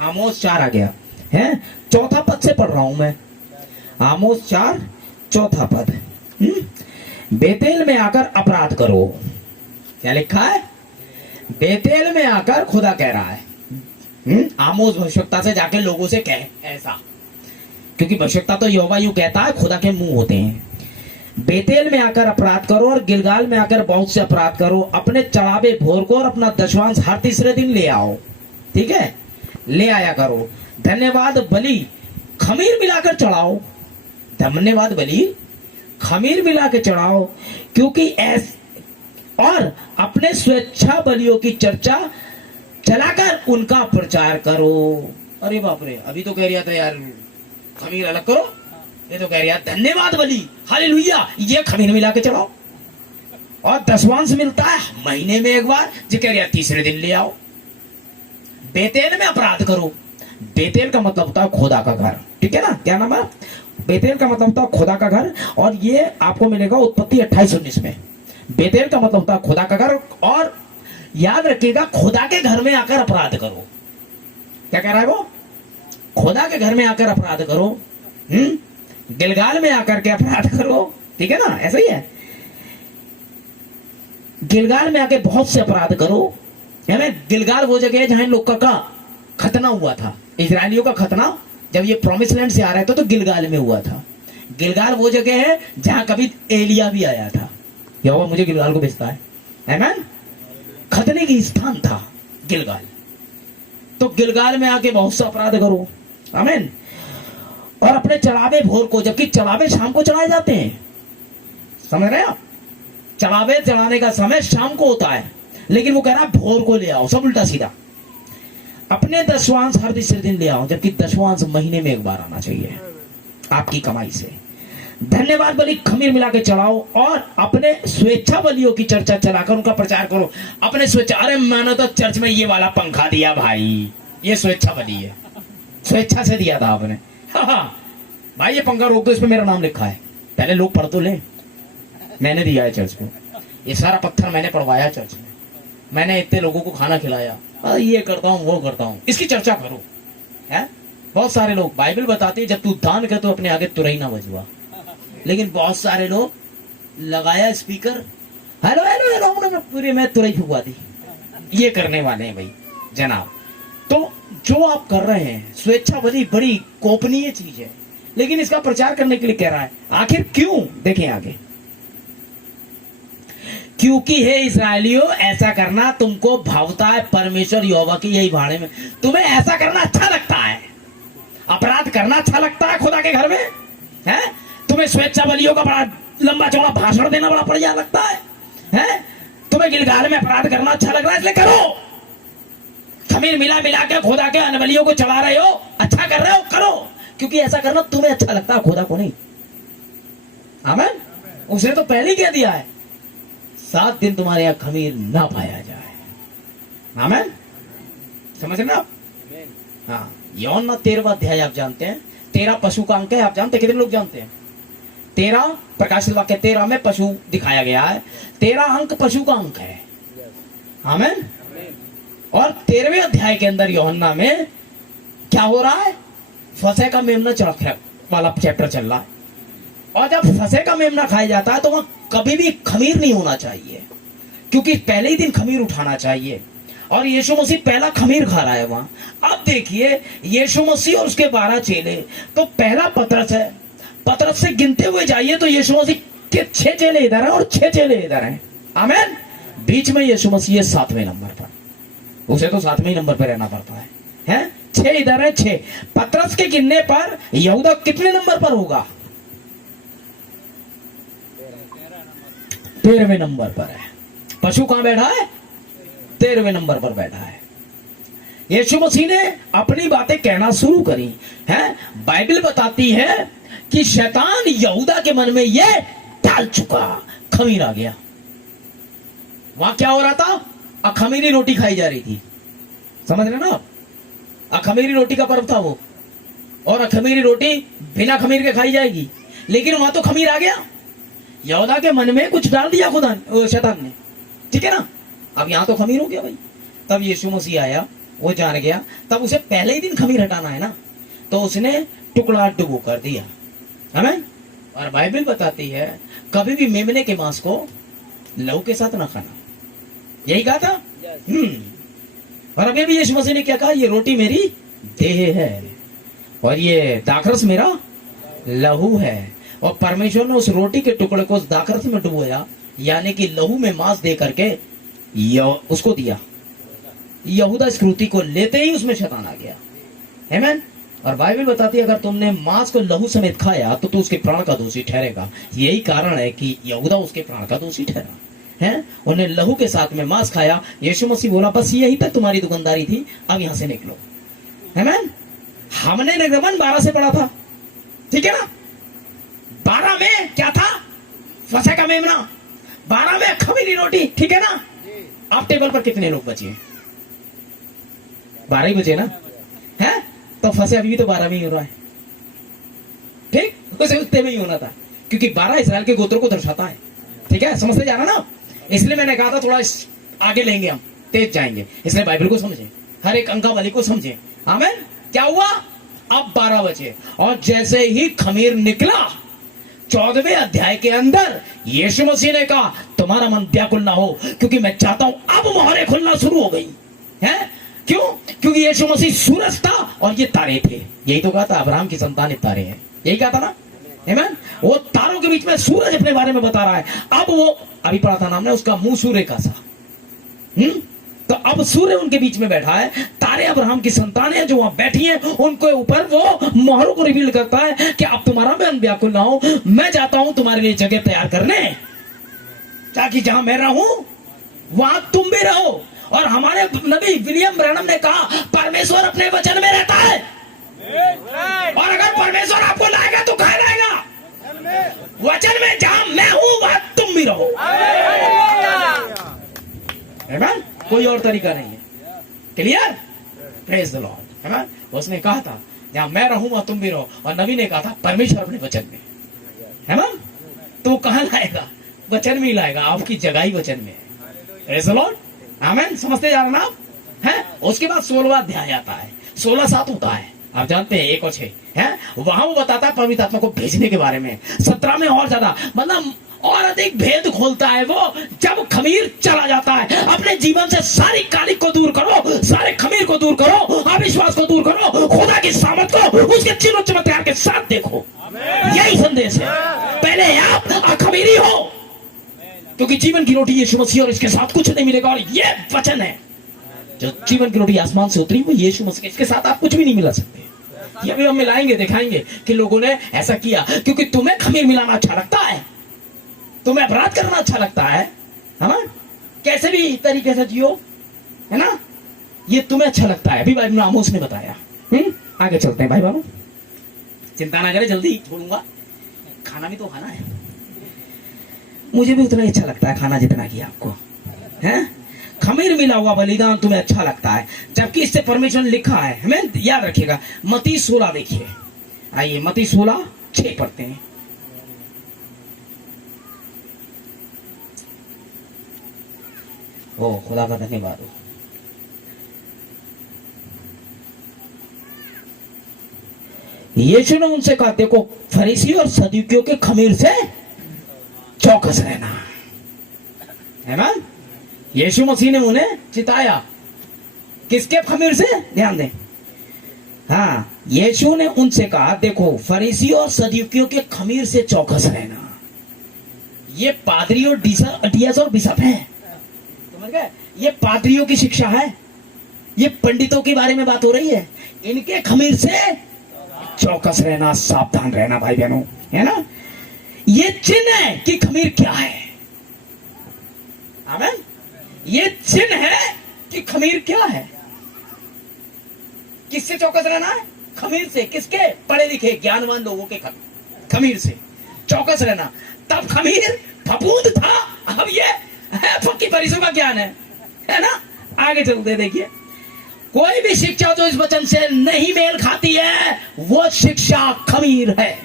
आमोस 4 आ गया है, 4था पद से पढ़ रहा हूं मैं। आमोस 4 4था पद। बेतेल में आकर अपराध करो। क्या लिखा है? बेतेल में आकर खुदा कह रहा है। आमोस भविष्यवक्ता से जाके लोगों से कहे ऐसा, क्योंकि भविष्यवक्ता तो यहोवा यूं कहता है, खुदा के मुंह होते हैं। बेतेल में आकर अपराध करो और गिलगाल में आकर बहुत से अपराध करो। अपने चढ़ावे भोर को और अपना दशवांश हर तीसरे दिन ले आओ। ठीक है, ले आया करो। धन्यवाद बलि खमीर मिलाकर चढ़ाओ। धन्यवाद बलि खमीर मिला के चढ़ाओ, क्योंकि और अपने स्वेच्छा बलियों की चर्चा चलाकर उनका प्रचार करो। अरे बाप रे, अभी तो कह रहा था यार खमीर अलग करो, ये तो कह रहा धन्यवाद बलि, हालेलुया, ये खमीर मिला के चढ़ाओ। और दशवांश मिलता है महीने में एक बार, जो कह रहा तीसरे दिन ले आओ। बेतेल में अपराध करो। बेतेल का मतलब होता है खुदा का घर। ठीक है ना, क्या नाम है? बेतेल का मतलब होता है खुदा का घर। और ये आपको मिलेगा उत्पत्ति 28:19 में। बेतेल का मतलब होता है खुदा का घर। और याद रखिएगा, खुदा के घर में आकर अपराध करो। क्या कह रहा है वो? खुदा के घर में आकर अपराध करो। गिलगाल में आकर के अपराध करो। ठीक है ना, ऐसा ही है। गिलगाल में आके बहुत से अपराध करो। गिलगाल वो जगह है जहां लोग का खतना हुआ था। इजरायलियों का खतना जब ये प्रॉमिस लैंड से आ रहे थे तो गिलगाल में हुआ था। गिलगाल वो जगह है जहां कभी एलिया भी आया था। यहोवा मुझे गिलगाल को भेजता है। आमीन। खतने की स्थान था गिलगाल। तो गिलगाल में आके बहुत सा अपराध करो। आमीन। और अपने चढ़ावे भोर को, जबकि चढ़ावे शाम को चढ़ाए जाते हैं। समझ रहे हैं आप? चढ़ावे चढ़ाने का समय शाम को होता है, लेकिन वो कह रहा है भोर को ले आओ। सब उल्टा सीधा। अपने दशवांश हर तीसरे दिन ले आओ, जबकि दशवांश महीने में एक बार आना चाहिए आपकी कमाई से। धन्यवाद बलि खमीर मिला के चढ़ाओ और अपने स्वेच्छा बलियों की चर्चा चलाकर उनका प्रचार करो। अपने स्वेच्छा, अरे मैंने तो चर्च में ये वाला पंखा दिया भाई, ये स्वेच्छा बलि है, स्वेच्छा से दिया था आपने। हाँ भाई ये पंखा रोक दो, इस पे मेरा नाम लिखा है, पहले लोग पढ़ तो ले, मैंने दिया है चर्च को, ये सारा पत्थर मैंने पढ़वाया चर्च में, मैंने इतने लोगों को खाना खिलाया, ये करता हूँ वो करता हूँ, इसकी चर्चा करो। है बहुत सारे लोग, बाइबल बताती है जब तू दान कर तो अपने आगे तुरई ना बजवा, लेकिन बहुत सारे लोग लगाया स्पीकर, हेलो हेलो हेलो, पूरी मैं तुरई फुकवा दी, ये करने वाले हैं भाई जनाब। तो जो आप कर रहे हैं स्वेच्छा बड़ी बड़ी गोपनीय चीज है, लेकिन इसका प्रचार करने के लिए कह रहा है। आखिर क्यों, देखें आगे, क्योंकि हे इस्राएलियों ऐसा करना तुमको भावता है परमेश्वर यहोवा की यही भाड़े में। तुम्हें ऐसा करना अच्छा लगता है, अपराध करना अच्छा लगता है खुदा के घर में, है? तुम्हें स्वेच्छा बलियों का बड़ा लंबा चौड़ा भाषण देना बड़ा बढ़िया लगता है? तुम्हें गिलगाल में अपराध करना अच्छा लग रहा है, इसलिए करो। खमीर मिला मिला के खुदा के अनबलियों को चढ़ा रहे हो, अच्छा कर रहे हो, करो, क्योंकि ऐसा करना तुम्हें अच्छा लगता है, खुदा को नहीं। आमीन। उसने तो पहले ही कह दिया है 7 दिन तुम्हारे यहां खमीर ना पाया जाए। आमीन, समझ रहे आप? हाँ, यूहन्ना 13वां अध्याय आप जानते हैं, 13 पशु का अंक है, आप जानते हैं? कितने लोग जानते हैं? 13 प्रकाशित वाक्य 13 में पशु दिखाया गया है, 13 अंक पशु का अंक है। आमीन। और 13वें अध्याय के अंदर यूहन्ना में क्या हो रहा है? फसह का मेमना चढ़ा वाला चैप्टर चल रहा है, और जब फसह का मेमना खाया जाता है तो वहां कभी भी खमीर नहीं होना चाहिए, क्योंकि पहले ही दिन खमीर उठाना चाहिए, और यीशु मसीह पहला खमीर खा रहा है वहां। अब देखिए यीशु मसीह और उसके 12 चेले, तो पहला पतरस है, पतरस से गिनते हुए जाइए तो यीशु मसीह के 6 चेले इधर हैं और 6 चेले इधर हैं। आमीन। बीच में यीशु मसीह 7वें नंबर पर, उसे तो 7वें नंबर पर रहना पड़ता है? 6 इधर है, 6। पतरस के गिनने पर यहूदा कितने नंबर पर होगा? 13वें नंबर पर है। पशु कहां बैठा है? 13वें नंबर पर बैठा है। यीशु मसीह ने अपनी बातें कहना शुरू करी हैं। बाइबल बताती है कि शैतान यहूदा के मन में यह डाल चुका, खमीर आ गया। वहां क्या हो रहा था? अखमीरी रोटी खाई जा रही थी, समझ रहे ना आप? अखमीरी रोटी का पर्व था वो, और अखमीरी रोटी बिना खमीर के खाई जाएगी, लेकिन वहां तो खमीर आ गया। यहूदा के मन में कुछ डाल दिया खुदा शैतान ने, ठीक है ना? अब यहां तो खमीर हो गया भाई। तब यीशु मसीह आया, वो जान गया, तब उसे पहले ही दिन खमीर हटाना है ना, तो उसने टुकड़ा डुबो कर दिया। हमें और बाइबल बताती है कभी भी मेमने के मांस को लहू के साथ ना खाना, यही कहा था। और अभी भी यीशु मसीह ने क्या कहा? ये रोटी मेरी देह है और ये दाखरस मेरा लहू है। और परमेश्वर ने उस रोटी के टुकड़े को उस दाखरस में डुबोया, यानी कि लहू में मांस दे करके उसको दिया। यहूदा स्क्रूति को लेते ही उसमें शैतान आ गया। आमीन। और बाइबल बताती है अगर तुमने मांस को लहू समेत खाया तो उसके प्राण का दोषी ठहरेगा। यही कारण है कि यहूदा उसके प्राण का दोषी ठहरा है। उन्हें लहू के साथ में मांस खाया। यीशु मसीह बोला बस यही तक तुम्हारी दुकानदारी थी, अब यहां से निकलो। आमीन। हमने निर्गमन 12 से पढ़ा था, ठीक है ना? 12 में क्या था? फसह का मेमना। 12 में खमीरी रोटी, ठीक है ना? आप टेबल पर कितने लोग बचे? 12 ही बचे ना? है तो फंसे अभी भी तो 12 में ही हो रहा है, ठीक? उसे उतने में ही होना था, क्योंकि 12 इस्राएल के गोत्रों को दर्शाता है। ठीक है, समझते जा रहा ना? इसलिए मैंने कहा था थोड़ा आगे लेंगे, हम तेज जाएंगे, इसलिए बाइबल को समझे, हर एक अंकावली को समझे। आमीन। क्या हुआ? अब 12 बचे, और जैसे ही खमीर निकला 14वें अध्याय के अंदर यीशु मसीह ने कहा तुम्हारा मन व्याकुल ना हो, क्योंकि मैं चाहता हूं अब मोहरें खुलना शुरू हो गई है। क्यों? क्योंकि यीशु मसीह सूरज था और ये तारे थे। यही तो कहा था अब्राहम की संतान तारे हैं, यही कहा था ना? आमीन। वो तारों के बीच में सूरज अपने बारे में बता रहा है। अब वो अभी पढ़ा था नाम ने उसका, मुंह सूर्य का सा। तो अब सूर्य उनके बीच में बैठा है, तारे अब्राहम की संतान है जो वहां बैठी हैं, उनके ऊपर वो मोहरों को रिवील करता है कि अब तुम्हारा मन व्याकुल ना हो, मैं जाता हूं तुम्हारे लिए जगह तैयार करने, ताकि जहां मैं रहूं वहां तुम भी रहो। और हमारे नबी विलियम ब्रैनम ने कहा परमेश्वर अपने वचन में रहता है, और अगर परमेश्वर आपको लाएगा तो कहाँ लाएगा? वचन में, जहां मैं हूं वहां तुम भी रहो। आमीन। कोई और तरीका नहीं है। क्लियर? Praise the Lord. आमीन। उसने कहा था जहां मैं रहूंगा तुम भी रहो, और नबी ने कहा था परमेश्वर अपने वचन में है ना, तो कहां लाएगा? वचन में ही लाएगा, आपकी जगह ही वचन में है। Praise the Lord. आमीन। समझते जा रहे ना आप? हैं? उसके बाद 16वां अध्याय आता है, 16-7 होता है, आप जानते हैं 1 और 6 है, वहां वो बताता है पवित्र आत्मा को भेजने के बारे में। 17 में और ज्यादा, मतलब और अधिक भेद खोलता है वो, जब खमीर चला जाता है। अपने जीवन से सारी कालिक को दूर करो, सारे खमीर को दूर करो, अविश्वास को दूर करो, खुदा की सामर्थ को उसके चिन्ह चमत्कार के साथ देखो। यही संदेश है। पहले आप अखमीरी हो, क्योंकि जीवन की रोटी यीशु मसीह, और इसके साथ कुछ नहीं मिलेगा। और ये वचन है, जो जीवन की रोटी आसमान से उतरी वो यीशु मसीह, इसके साथ आप कुछ भी नहीं मिला सकते। ये भी हम मिलाएंगे, दिखाएंगे कि लोगों ने ऐसा किया क्योंकि तुम्हें खमीर मिलाना अच्छा लगता है, तुम्हें अपराध करना अच्छा लगता है ना, कैसे भी तरीके से जियो, है ना, ये तुम्हें अच्छा लगता है। अभी भाई आमोस ने बताया। आगे चलते हैं भाई बाबू, चिंता ना करें, जल्दी छोड़ूंगा। खाना भी तो खाना है, मुझे भी उतना ही अच्छा लगता है खाना जितना कि आपको है। खमीर मिला हुआ बलिदान तुम्हें अच्छा लगता है, जबकि इससे परमेश्वर ने लिखा है, हमें याद रखिएगा। मत्ती 16 देखिए, आइए मत्ती 16:6 पढ़ते हैं। ओ खुदा का धन्यवाद हो। यीशु ने उनसे कहा, देखो फरीसी और सदूकियों के खमीर से चौकस रहना, है ना। यीशु मसीह ने उन्हें चिताया, किसके खमीर से? ध्यान दें। हाँ, यीशु ने उनसे कहा, देखो फरीसी और सदूकियों के खमीर से चौकस रहना। ये पादरी और डियास और बिशप है, समझ गए? ये पादरियों की शिक्षा है, ये पंडितों के बारे में बात हो रही है। इनके खमीर से चौकस रहना, सावधान रहना भाई बहनों, है ना। ये चिन्ह है कि खमीर क्या है। आमीन। ये चिन्ह है कि खमीर क्या है। किससे चौकस रहना है? खमीर से। किसके? पढ़े लिखे ज्ञानवान लोगों के खमीर से चौकस रहना। तब खमीर फफूंद था, अब ये है पक्की फरीसियों का ज्ञान है ना। आगे चलते देखिए, कोई भी शिक्षा जो इस वचन से नहीं मेल खाती है वो शिक्षा खमीर है।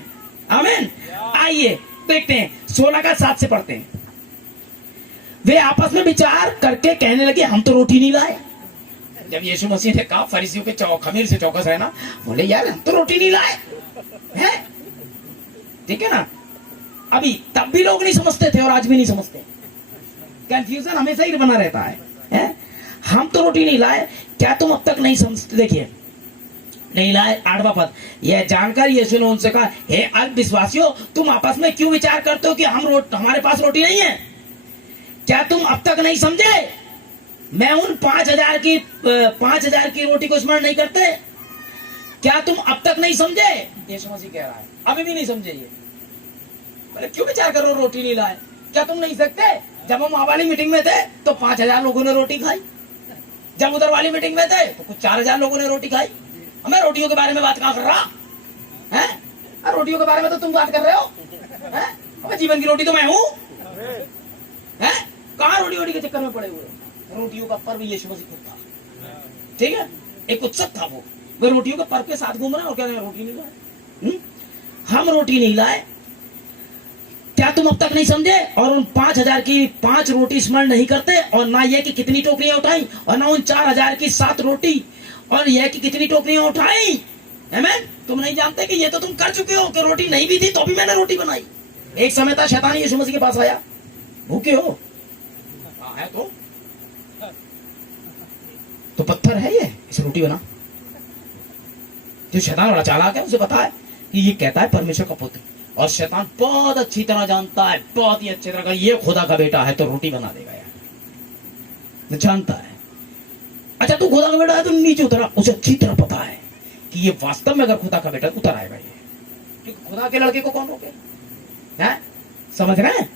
आमीन। आइए देखते हैं, 16:7 से पढ़ते हैं। वे आपस में विचार करके कहने लगे, हम तो रोटी नहीं लाए। जब यीशु मसीह ने कहा फरीसियों के खमीर से चौकस रहना, बोले यार हम तो रोटी नहीं लाए हैं, ठीक है ना। अभी तब भी लोग नहीं समझते थे और आज भी नहीं समझते, कंफ्यूजन हमेशा ही बना रहता है? हम तो रोटी नहीं लाए, क्या तुम अब तक नहीं समझते? देखिए, नहीं लाए। 8वां पद, यह जानकर यीशु ने उनसे कहा, हे अल्पविश्वासियों, तुम आपस में क्यों विचार करते हो कि हमारे पास रोटी नहीं है? क्या तुम अब तक नहीं समझे? मैं उन 5,000 की रोटी को स्मरण नहीं करते? क्या तुम अब तक नहीं समझे? यीशु मसीह कह रहा है, अभी भी नहीं समझे। ये बोले क्यों विचार करो रोटी नहीं लाए? क्या तुम नहीं सकते? जब हम वहां वाली मीटिंग में थे तो 5,000 लोगों ने रोटी खाई, जब उधर वाली मीटिंग में थे तो कुछ 4,000 लोगों ने रोटी खाई। मैं रोटियों के बारे में बात कहां कर रहा है? रोटियों के बारे में तो तुम बात कर रहे हो हैं? जीवन की रोटी तो मैं हूं, कहां रोटी के चक्कर में पड़े हुए? रोटियों का पर्व यीशु मसीह खुद था, ठीक है, एक उत्सव था वो रोटियों के पर्व के साथ घूम रहे हैं और क्या रोटी नहीं लाए? हम रोटी नहीं लाए, क्या तुम अब तक नहीं समझे? और उन 5,000 की 5 रोटी स्मरण नहीं करते, और ना ये कि कितनी टोकरियां उठाई, और ना उन 4,000 की 7 रोटी, और यह कि कितनी टोकरियां उठाई। आमीन। तुम नहीं जानते कि ये तो तुम कर चुके हो कि रोटी नहीं भी थी तो भी मैंने रोटी बनाई। एक समय था शैतान यीशु मसीह के पास आया, भूखे हो? है तो पत्थर है ये, इसे रोटी बना। जो शैतान बड़ा चालाक है, उसे पता है कि ये कहता है परमेश्वर का पुत्र, और शैतान बहुत अच्छी तरह जानता है, बहुत ही अच्छी तरह, ये खुदा का बेटा है तो रोटी बना देगा यार, जानता है। अच्छा तू खुदा का बेटा है तो नीचे उतरा, उसे अच्छी तरह पता है कि ये वास्तव में अगर खुदा का बेटा उतर आएगा ये, क्योंकि खुदा के लड़के को कौन रोके? समझ रहे हैं?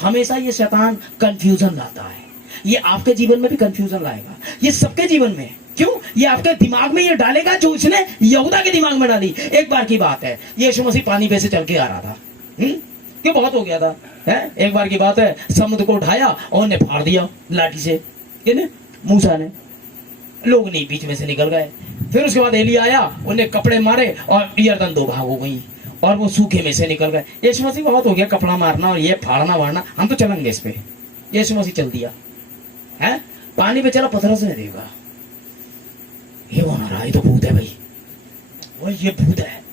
हमेशा ये शैतान कंफ्यूजन लाता है, ये आपके जीवन में भी कंफ्यूजन लाएगा, ये सबके जीवन में। क्यों? ये आपके दिमाग में ये डालेगा जो उसने यहूदा के दिमाग में डाली। एक बार की बात है, यीशु मसीह पानी पे से चल के आ रहा था, क्यों बहुत हो गया था, है? एक बार की बात है, समुद्र को उठाया और उन्हें फाड़ दिया लाठी से, किसने? मूसा ने। लोग नहीं बीच में से निकल गए। फिर उसके बाद एली आया, उन्हें कपड़े मारे और यरदन दो भाग हो गई और वो सूखे में से निकल गए। यीशु मसीह बहुत हो गया कपड़ा मारना और ये फाड़ना वाड़ना, हम तो चलेंगे इस पे। यीशु मसीह चल दिया, है? पानी पे चला, पत्थरों से देखा, ये वो ना रहा, ये तो भूत है भाई, वो ये भूत है।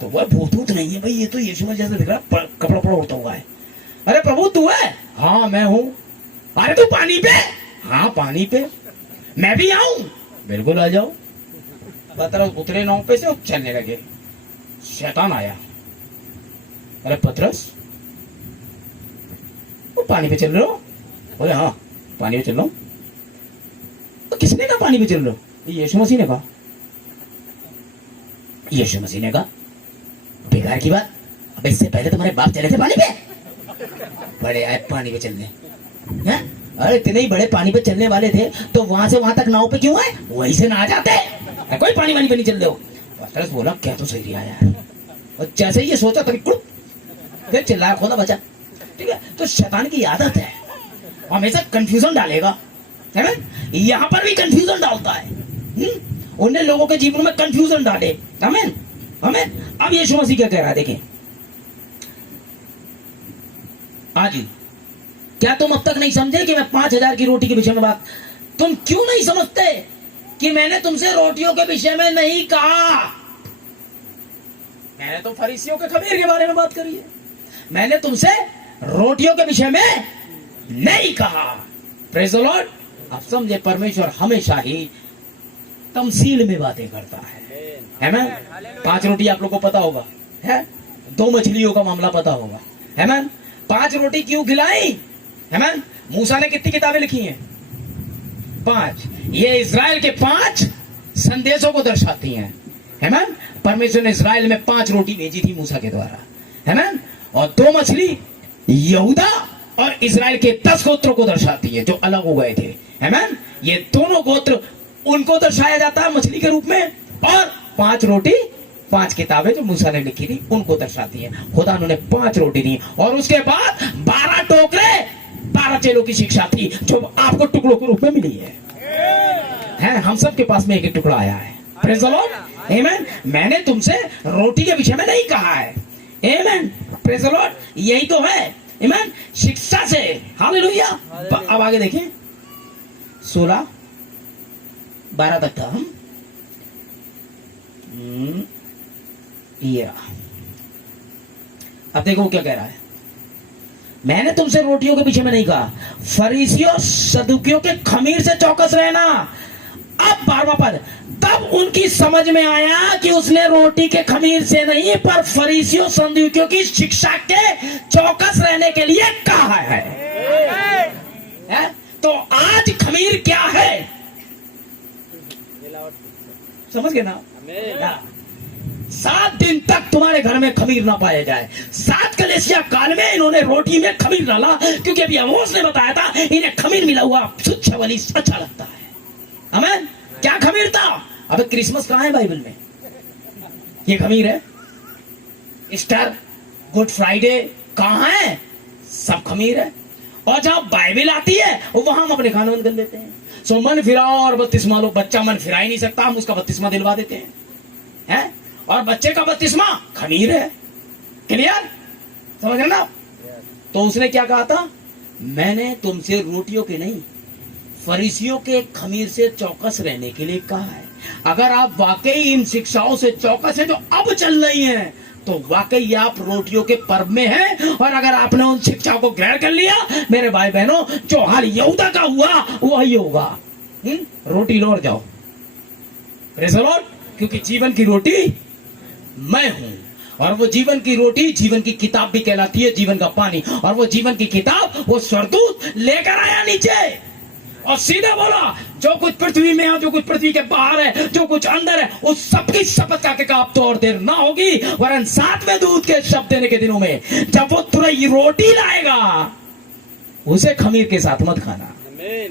तो वह भूत नहीं है भाई, ये तो यीशु मसीह जैसे दिख रहा, कपड़ा पड़ा उड़ता हुआ है। अरे प्रभु तू है? हाँ मैं हूं। अरे तू पानी पे? हाँ पानी पे। मैं भी आऊं? बिल्कुल आ जाओ। पतरस उतरे नाव पे से और चलने लगे। शैतान आया, अरे पतरस वो पानी पे चल रहे हो? बोले हाँ पानी पे चल रहा हूं। तो किसने कहा पानी पे चल रहे हो? यीशु मसीह ने कहा। यीशु मसीह ने कहा बेकार की बात, अब इससे पहले तुम्हारे बाप चले थे पानी पे, बड़े आए पानी पे चलने, हैं? अरे इतने ही बड़े पानी पे चलने वाले थे तो वहां से वहां तक नाव पे क्यों आए? वहीं से ना जाते, कोई पानी वानी पे नहीं चल रहे हो। पतरस बोला क्या तो सही रहा यार, और जैसे ही ये सोचा तभी कुड़ फिर चिल्लाया खोदा बचा। ठीक है, तो शैतान की आदत है हमेशा कंफ्यूजन डालेगा, है ना? यहाँ पर भी कंफ्यूजन डालता है। उन्हें लोगों के जीवन में कंफ्यूजन डाले। आमीन आमीन। अब यीशु मसीह क्या कह रहा है देखें। आज क्या तुम अब तक नहीं समझे कि मैं 5000 की रोटी के विषय में बात, तुम क्यों नहीं समझते कि मैंने तुमसे रोटियों के विषय में नहीं कहा? मैंने तो फरीसियों के खमीर के बारे में बात करी है, मैंने तुमसे रोटियों के विषय में नहीं कहा। Praise the Lord. आप समझे, परमेश्वर हमेशा ही तमसील में बातें करता है ना? 5 रोटी आप लोग को पता होगा, है? 2 मछलियों का मामला पता होगा, है ना? 5 रोटी क्यों खिलाई, है ना? मूसा ने कितनी किताबें लिखी हैं? 5। ये इज़राइल के 5 संदेशों को दर्शाती हैं, है ना? परमेश्वर ने इज़राइल में 5 रोटी भेजी थी मूसा के द्वारा, है ना? और 2 मछली यहूदा और इज़राइल के 10 गोत्रों को दर्शाती है जो अलग हो गए थे, है ना? ये दोनों गोत्र उनको दर्शाया जाता है मछली के रूप में, और 5 रोटी 5 किताबें जो मूसा ने लिखी थी उनको दर्शाती है। खुदा उन्होंने 5 रोटी दी और उसके बाद 12 टोकरे 12 चेलों की शिक्षा थी जो आपको टुकड़ों के रूप में मिली है? हम सबके पास में एक टुकड़ा आया है। Praise the Lord. आमीन। मैंने तुमसे रोटी के विषय में नहीं कहा है। आमीन। Praise the Lord. यही तो है। आमीन। शिक्षा से। हालेलुया। अब आगे देखें, 16 12 तक था हम। ये अब देखो क्या कह रहा है। मैंने तुमसे रोटियों के पीछे में नहीं कहा, फरीसियों सदुकियों के खमीर से चौकस रहना। अब 12वां पद, तब उनकी समझ में आया कि उसने रोटी के खमीर से नहीं पर फरीसियों सदुकियों की शिक्षा के चौकस रहने के लिए कहा है? तो आज खमीर क्या है? समझ गए ना? 7 दिन तक तुम्हारे घर में खमीर ना पाया जाए। 7 कलेसिया काल में इन्होंने रोटी में खमीर डाला, क्योंकि अभी आमोस ने बताया था इन्हें खमीर मिला हुआ शुद्ध वाली अच्छा लगता है। आमीन। क्या खमीर था? अबे क्रिसमस कहाँ है बाइबल में? ये खमीर है। ईस्टर, गुड फ्राइडे कहाँ है? सब खमीर है। और जहां बाइबल आती है वहां हम अपने खाने बंद कर लेते हैं। सो मन फिराओ और बपतिस्मा लो। बच्चा मन फिरा ही नहीं सकता, हम उसका बपतिस्मा दिलवा देते हैं, और बच्चे का बपतिस्मा खमीर है। क्लियर? समझ रहे ना? तो उसने क्या कहा था? मैंने तुमसे रोटियों के नहीं फरीसियों के खमीर से चौकस रहने के लिए कहा है। अगर आप वाकई इन शिक्षाओं से चौकस है जो अब चल रही हैं, तो वाकई आप रोटियों के पर्व में हैं। और अगर आपने उन शिक्षाओं को ग्रहण कर लिया, मेरे भाई बहनों, जो हाल यहूदा का हुआ वही होगा। रोटी लो और जाओ। Praise the Lord. क्योंकि जीवन की रोटी मैं हूं, और वो जीवन की रोटी जीवन की किताब भी कहलाती है, जीवन का पानी। और वो जीवन की किताब वो स्वर्गदूत लेकर आया नीचे और सीधा बोला, जो कुछ पृथ्वी में है, जो कुछ पृथ्वी के बाहर है, जो कुछ अंदर है, उस सबकी शपथ का कि आप तो और देर ना होगी, वरन 7वें दूत के शब्द देने के दिनों में जब वो तुरई रोटी लाएगा, उसे खमीर के साथ मत खाना।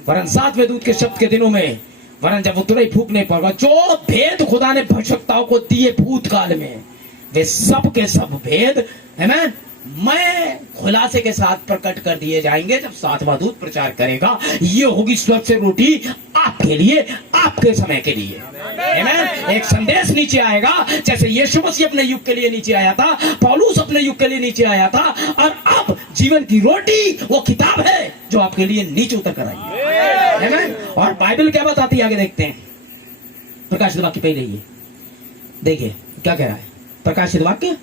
वरन सातवें दूत के शब्द के दिनों में, वरन जब वो तुरही फूकने पड़ेगा, जो भेद खुदा ने भविष्यवक्ताओं को दिए भूतकाल में, वे सब के सब भेद आमेन मैं खुलासे के साथ प्रकट कर दिए जाएंगे जब सातवां दूत प्रचार करेगा। ये होगी स्वर्ग से रोटी आपके लिए, आपके समय के लिए। आमेन। एक संदेश नीचे आएगा, जैसे यीशु मसीह अपने युग के लिए नीचे आया था, पौलुस अपने युग के लिए नीचे आया था, और अब जीवन की रोटी वो किताब है जो आपके लिए नीचे उतर कर आई है। आमेन। और बाइबल क्या बताती है आगे देखते हैं। प्रकाशित वाक्य पहले ही देखिए क्या कह रहा है। प्रकाशित वाक्य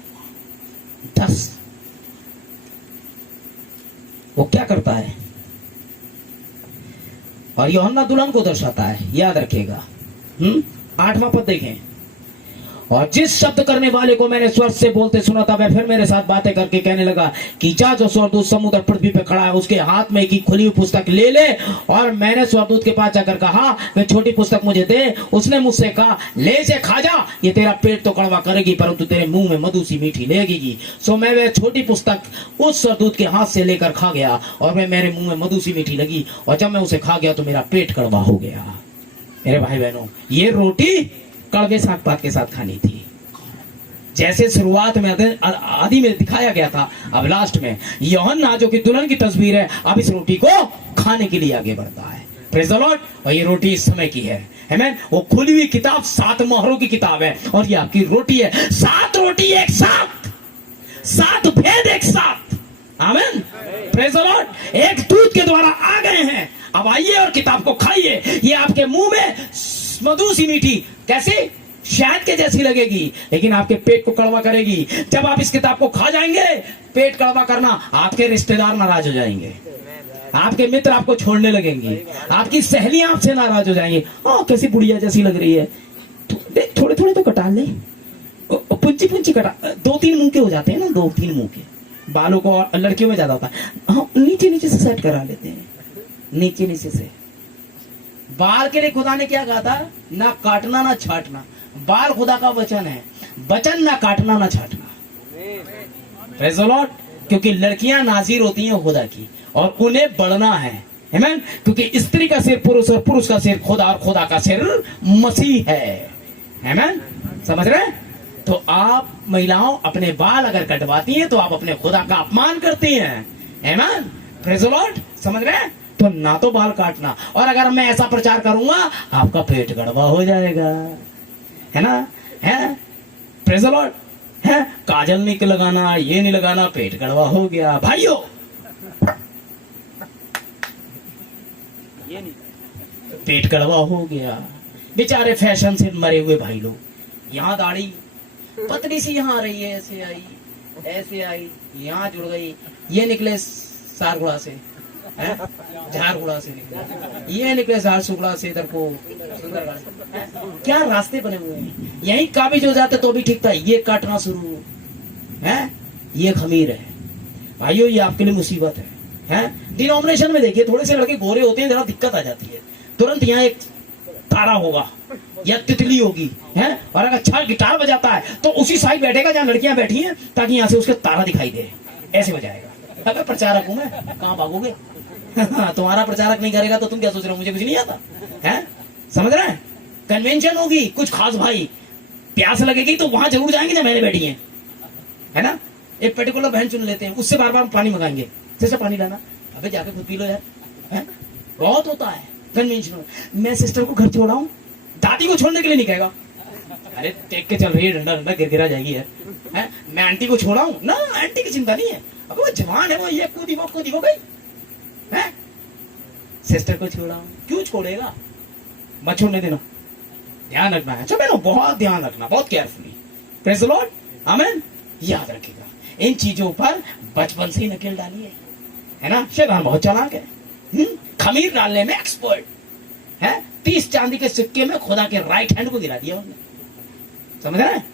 10 वो क्या करता है, और यूहन्ना दुल्हन को दर्शाता है, याद रखिएगा। 8वां पद देखें। और जिस शब्द करने वाले को मैंने स्वर्ग से बोलते सुना था, वह फिर मेरे साथ बातें करके कहने लगा कि जा जो स्वर्गदूत समुद्र पृथ्वी पे खड़ा है उसके हाथ में की खुली हुई पुस्तक ले ले। और मैंने स्वर्गदूत के पास जाकर कहा, वह छोटी पुस्तक मुझे दे। उसने मुझसे कहा, ले से खा जा, ये तेरा पेट तो कड़वा करेगी परंतु तेरे मुंह में मधु सी मीठी लगेगी। सो मैं वह छोटी पुस्तक उस स्वर्गदूत के हाथ से लेकर खा गया, और वह मेरे मुंह में मधु सी मीठी लगी, और जब मैं उसे खा गया तो मेरा पेट कड़वा हो गया। मेरे भाई बहनों, ये रोटी कड़वे साग पात के साथ खानी थी, जैसे शुरुआत में आदि में दिखाया गया था। अब लास्ट में यूहन्ना जो कि दुल्हन की तस्वीर है, अब इस रोटी को खाने के लिए आगे बढ़ता है। Praise the Lord. और ये रोटी इस समय की है। आमेन। वो खुली हुई किताब 7 मोहरों की किताब है, और ये आपकी रोटी है। 7 रोटी एक साथ, 7 भेद एक साथ। आमेन। Praise the Lord. एक दूत के द्वारा आ गए हैं, अब आइए और किताब को खाइए। ये आपके मुंह में मधु सी मीठी, कैसे शहद के जैसी लगेगी, लेकिन आपके पेट को कड़वा करेगी। जब आप इस किताब को खा जाएंगे, पेट कड़वा करना, आपके रिश्तेदार नाराज हो जाएंगे, आपके मित्र आपको छोड़ने लगेंगे, आपकी सहेलियां आपसे नाराज हो जाएंगी। कैसी बुढ़िया जैसी लग रही है, थोड़े थोड़े तो कटा ले, पुंची पुंची कटा। 2-3 मुंह के हो जाते हैं ना, 2-3 मुंह के। बालों को लड़कियों में ज्यादा होता है, हाँ नीचे नीचे से सेट करा लेते हैं, नीचे नीचे से। बाल के लिए खुदा ने क्या कहा था, ना काटना ना छाटना। बाल खुदा का वचन है, वचन ना काटना ना छाटना। Praise the Lord. क्योंकि लड़कियां नाज़ीर होती हैं खुदा की, और उन्हें बढ़ना है। आमीन। क्योंकि स्त्री का सिर पुरुष और पुरुष का सिर खुदा, और खुदा का सिर मसीह है। आमीन। समझ रहे हैं? तो आप महिलाओं अपने बाल अगर कटवाती हैं तो आप अपने खुदा का अपमान करती हैं। आमीन। Praise the Lord. समझ रहे हैं? तो ना तो बाल काटना, और अगर मैं ऐसा प्रचार करूंगा आपका पेट गड़बड़ हो जाएगा, है ना? है? Praise the Lord. है? काजल नहीं लगाना, ये नहीं लगाना, पेट गड़बड़ हो गया। भाइयों, ये नहीं, पेट गड़बड़ हो गया। बेचारे फैशन से मरे हुए भाई लोग, यहाँ दाढ़ी पतली सी यहाँ आ रही है, ऐसे आई, ऐसे आई, यहाँ जुड़ गई, ये निकले सारगुड़ा से, झारगुड़ा से निकले, ये निकले झारसुगुड़ा से इधर को सुंदरगढ़ से। क्या रास्ते बने हुए हैं। यही काबिज हो जाते तो भी ठीक था, ये काटना शुरू है, ये खमीर है। भाइयों, ये आपके लिए मुसीबत है। डिनोमिनेशन में देखिए, थोड़े से लड़के गोरे होते हैं, जरा दिक्कत आ जाती है, तुरंत यहाँ एक तारा होगा या तितली होगी, है, और अगर अच्छा गिटार बजाता है तो उसी साइड बैठेगा जहाँ लड़कियां बैठी हैं, ताकि यहाँ से उसके तारा दिखाई दे, ऐसे बजाएगा। अगर प्रचारक हूं मैं, कहाँ भागोगे? तुम्हारा प्रचारक नहीं करेगा तो तुम क्या सोच रहे हो, मुझे कुछ नहीं आता है? समझ रहे हैं? कन्वेंशन होगी, कुछ खास भाई, प्यास लगेगी तो वहां जरूर जाएंगे जहाँ मैंने बैठी है ना? एक पर्टिकुलर बहन चुन लेते हैं, उससे बार बार पानी मंगाएंगे, सिस्टर पानी लाना, अबे जाके खुद पी लो यार, है? बहुत होता है कन्वेंशन। मैं सिस्टर को घर छोड़ाऊं, दादी को छोड़ने के लिए नहीं कहेगा, अरे देख के चल रही है, डंडा डंडा गिरा जाएगी यार, है? मैं आंटी को छोड़ाऊं ना, आंटी की चिंता नहीं है, अब वो जवान है, वो ये कूदी वो गई है। सिस्टर को छोड़ाऊं, क्यों छोड़ेगा? मत छोड़ने देना, ध्यान रखना है। अच्छा बहनों, बहुत ध्यान रखना, बहुत केयरफुली। Praise the Lord. आमीन। याद रखिएगा, इन चीजों पर बचपन से ही नकेल डालिए, है ना? शैतान बहुत चालाक है, खमीर डालने में एक्सपर्ट है। 30 चांदी के सिक्के में खुदा के राइट हैंड को गिरा दिया उन्होंने, समझ रहे हैं?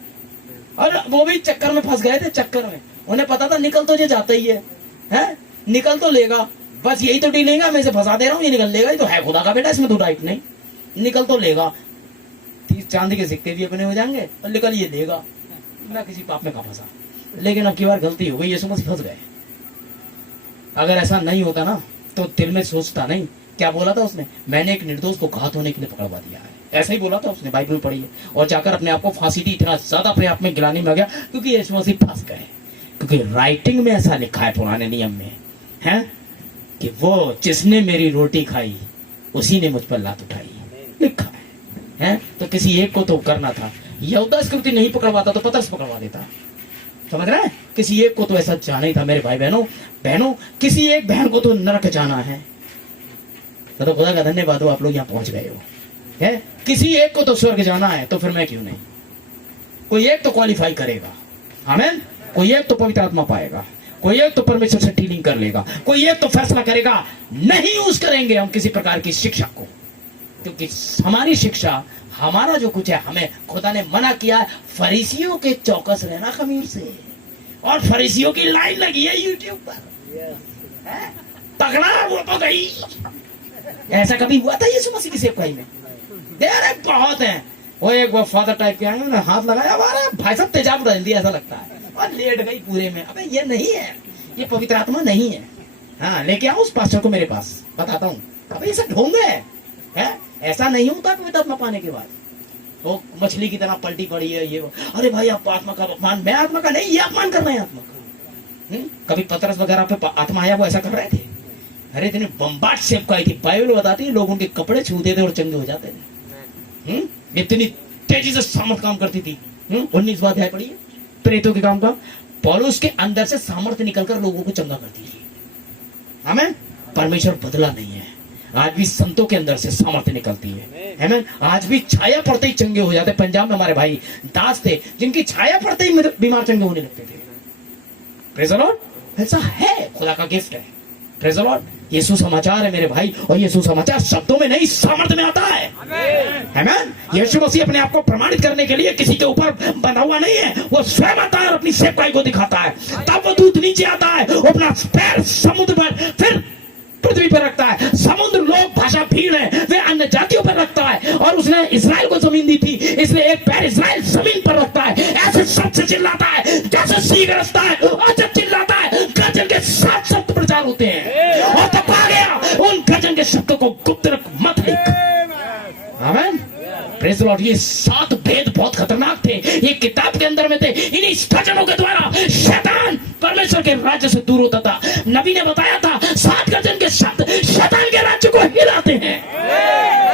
और वो भी चक्कर में फंस गए थे, चक्कर में। उन्हें पता था निकल तो ये जाता ही है? निकल तो लेगा, बस यही तो डीलेगा, मैं इसे फंसा दे रहा हूँ, ये निकल लेगा, ये तो है खुदा का बेटा, इसमें तो डाइट नहीं, निकल तो लेगा। 30 चांदी के सिक्के भी अपने हो जाएंगे और निकल ये लेगा, ना किसी पाप में कहा फंसा। लेकिन अब की बार गलती हो गई, यीशु मसीह फंस गए। अगर ऐसा नहीं होता ना तो दिल में सोचता नहीं, क्या बोला था उसने? मैंने एक निर्दोष को घात होने के लिए पकड़वा दिया है, ऐसा ही बोला था उसने, बाइबल में पढ़ी है। और जाकर अपने आप को फांसी दी, इतना ज्यादा अपने आप में गिलानी में आ गया क्योंकि यीशु मसीह फंस गए। क्योंकि राइटिंग में ऐसा लिखा है पुराने नियम में है कि वो जिसने मेरी रोटी खाई उसी ने मुझ पर लात उठाई, लिखा है? तो किसी एक को तो करना था। यहूदा इस्करियोती नहीं पकड़वाता तो पतरस पकड़वा देता, समझ रहे हैं? किसी एक को तो ऐसा जाना ही था मेरे भाई बहनों, किसी एक बहन को तो नरक जाना है। तो खुदा का धन्यवाद हो आप लोग यहाँ पहुंच गए हो, है? किसी एक को तो स्वर्ग जाना है, तो फिर मैं क्यों नहीं? कोई एक तो क्वालिफाई करेगा, आमीन। कोई एक तो पवित्र आत्मा पाएगा, कोई एक तो परमेश्वर से डीलिंग कर लेगा, कोई एक तो फैसला करेगा नहीं यूज करेंगे हम किसी प्रकार की शिक्षा को, क्योंकि हमारी शिक्षा, हमारा जो कुछ है, हमें खुदा ने मना किया है फरीसियों के चौकस रहना खमीर से। और फरीसियों की लाइन लगी है यूट्यूब पर, पकड़ा वो तो गई। ऐसा कभी हुआ था यीशु मसीह की सेवकाई में? अरे बहुत है। वो एक वो फादर टाइप के आए, उन्होंने हाथ लगाया, हमारा भाई साहब तेजाब डाल दिया, ऐसा लगता है, और लेट गई पूरे में। अबे ये नहीं है, ये पवित्र आत्मा नहीं है। हाँ, लेके आओ उस पास्टर को मेरे पास, बताता हूँ। अबे ये सब ढोंग है, ऐसा नहीं होता पवित्र आत्मा पाने के बाद। वो मछली की तरह पलटी पड़ी है ये। अरे भाई आप आत्मा का अपमान, मैं आत्मा का नहीं, ये अपमान कर रहे हैं आत्मा का। कभी पतरस वगैरह पे आत्मा आया, वो ऐसा कर रहे थे? अरे इतने बम्बाट सेवकाई थी, बाइबल बताती है लोग उनके कपड़े छूते थे और चंगे हो जाते थे। इतनी तेजी से सामर्थ काम करती थी। 19वां अध्याय पढ़िए प्रेतों के काम का। पौलुस के अंदर से सामर्थ्य निकलकर लोगों को चंगा करती थी। आमीन। परमेश्वर बदला नहीं है, आज भी संतों के अंदर से सामर्थ्य निकलती है। आमीन। आज भी छाया पड़ते ही चंगे हो जाते। पंजाब में हमारे भाई दास थे जिनकी छाया पड़ते ही बीमार चंगे होने लगते थे। Praise the Lord. ऐसा है, खुदा का गिफ्ट है। Praise the Lord. ये सुसमाचार है मेरे भाई, और ये सुसमाचार शब्दों में नहीं सामर्थ्य में आता है। आमीन। यीशु मसीह अपने आप को प्रमाणित करने के लिए किसी के ऊपर बंधा हुआ नहीं है, वो स्वयं आता है और अपनी सेवकाई को दिखाता है। तब वो दूत नीचे आता है, वो अपना पैर समुद्र पर, फिर पृथ्वी पर रखता है। समुद्र, लोग, भाषा, भीड़ है, वे अन्य जातियों पर रखता है। और उसने इस्राएल को जमीन दी थी, इसलिए एक पैर इस्राएल जमीन पर रखता है। ऐसे शब्द से चिल्लाता है जैसे सिंह गरजता है, और जब चिल्लाता है गर्जन के 7 शब्द प्रचार होते हैं। और तब आ गया, उन गर्जन के शब्दों को गुप्त रख, मत लिख। आमीन। Praise the Lord. ये 7 भेद बहुत खतरनाक थे, ये किताब के अंदर में थे। इन्हीं गर्जनों के द्वारा शैतान परमेश्वर के राज्य से दूर होता था। नबी ने बताया था 7 गर्जन के शब्द शैतान के राज्य को हिलाते हैं।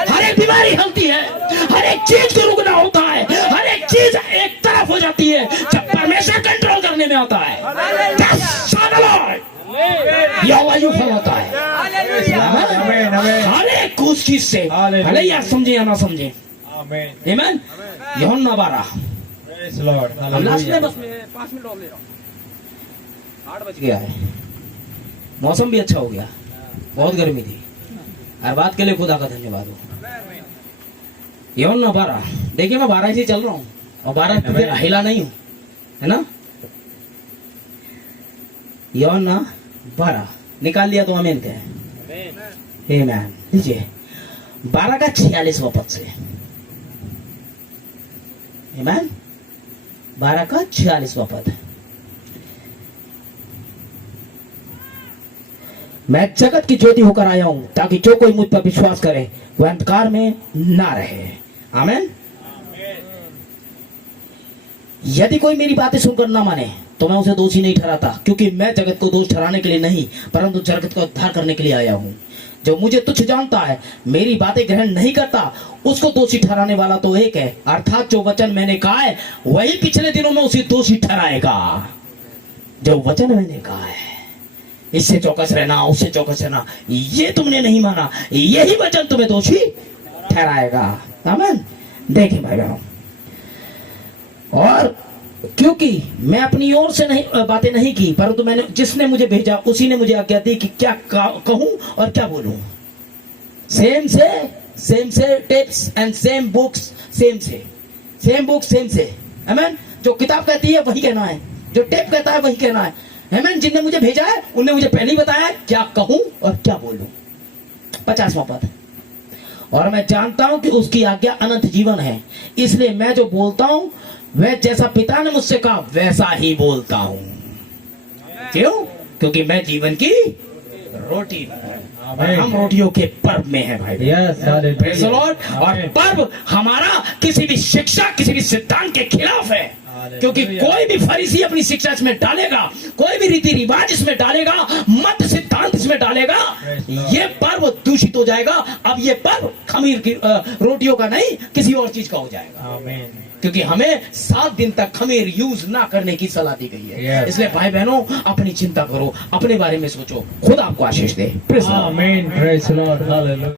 हर एक बीमारी हलती है, हर एक चीज को रुकना होता है, हर एक चीज एक तरफ हो जाती है जब परमेश्वर कंट्रोल करने में आता है। यहोवा यूं फरमाता है। हर एक उस चीज से, भले ही आप समझे या ना समझे। आमीन। यूहन्ना 12। हम लास्ट में बस 5 मिनट और ले रहा हूं। 8 बज गया है, मौसम भी अच्छा हो गया, बहुत गर्मी थी। हर बात के लिए खुदा का धन्यवाद हो। यूहन्ना 12। देखिए मैं 12 से चल रहा हूँ और 12 फिर हिला नहीं हूँ, है ना? यूहन्ना 12 निकाल लिया तो आमीन कहें। आमीन। लीजिए 12 का 46वां पद से। आमीन। 12 का 46वां पद। मैं जगत की ज्योति होकर आया हूं ताकि जो कोई मुझ पर विश्वास करे वह अंधकार में ना रहे। आमीन। यदि कोई मेरी बातें सुनकर ना माने तो मैं उसे दोषी नहीं ठहराता, क्योंकि मैं जगत को दोष ठहराने के लिए नहीं परंतु जगत का उद्धार करने के लिए आया हूं। जो मुझे तुच्छ जानता है, मेरी बातें ग्रहण नहीं करता, उसको दोषी ठहराने वाला तो एक है, अर्थात जो वचन मैंने कहा है वही पिछले दिनों में उसे दोषी ठहराएगा। जो वचन मैंने कहा है, इससे चौकस रहना, उससे चौकस रहना, ये तुमने नहीं माना, यही वचन तुम्हें दोषी ठहराएगा। आमीन। देखिए भाई बहनों, और क्योंकि मैं अपनी ओर से नहीं बातें नहीं की परंतु मैंने जिसने मुझे भेजा उसी ने मुझे आज्ञा दी कि क्या कहूं और क्या बोलूं। सेम से tips and same books same से। आमीन। जो किताब कहती है वही कहना है, जो टेप कहता है वही कहना है। आमीन। जिनने मुझे भेजा है उनने मुझे पहले ही बताया क्या कहूं और क्या बोलूं। 50वां पद। और मैं जानता हूं कि उसकी आज्ञा अनंत जीवन है, इसलिए मैं जो बोलता हूं वह जैसा पिता ने मुझसे कहा वैसा ही बोलता हूं। क्यों? क्योंकि मैं जीवन की रोटी हूं। और हम रोटियों के पर्व में हैं भाई। Yes, hallelujah. Praise the Lord। और Amen. पर्व हमारा किसी भी शिक्षा, किसी भी सिद्धांत के खिलाफ है, क्योंकि कोई भी फरीसी अपनी शिक्षा इसमें डालेगा, कोई भी रीति रिवाज इसमें डालेगा, मत सिद्धांत इसमें डालेगा, ये पर्व दूषित हो जाएगा। अब ये पर्व खमीर की रोटियों का नहीं, किसी और चीज का हो जाएगा। Amen. क्योंकि हमें 7 दिन तक खमीर यूज ना करने की सलाह दी गई है। Yes. इसलिए भाई बहनों, अपनी चिंता करो, अपने बारे में सोचो, खुद आपको आशीष दे। Praise the Lord। Amen. Praise the Lord. Hallelujah.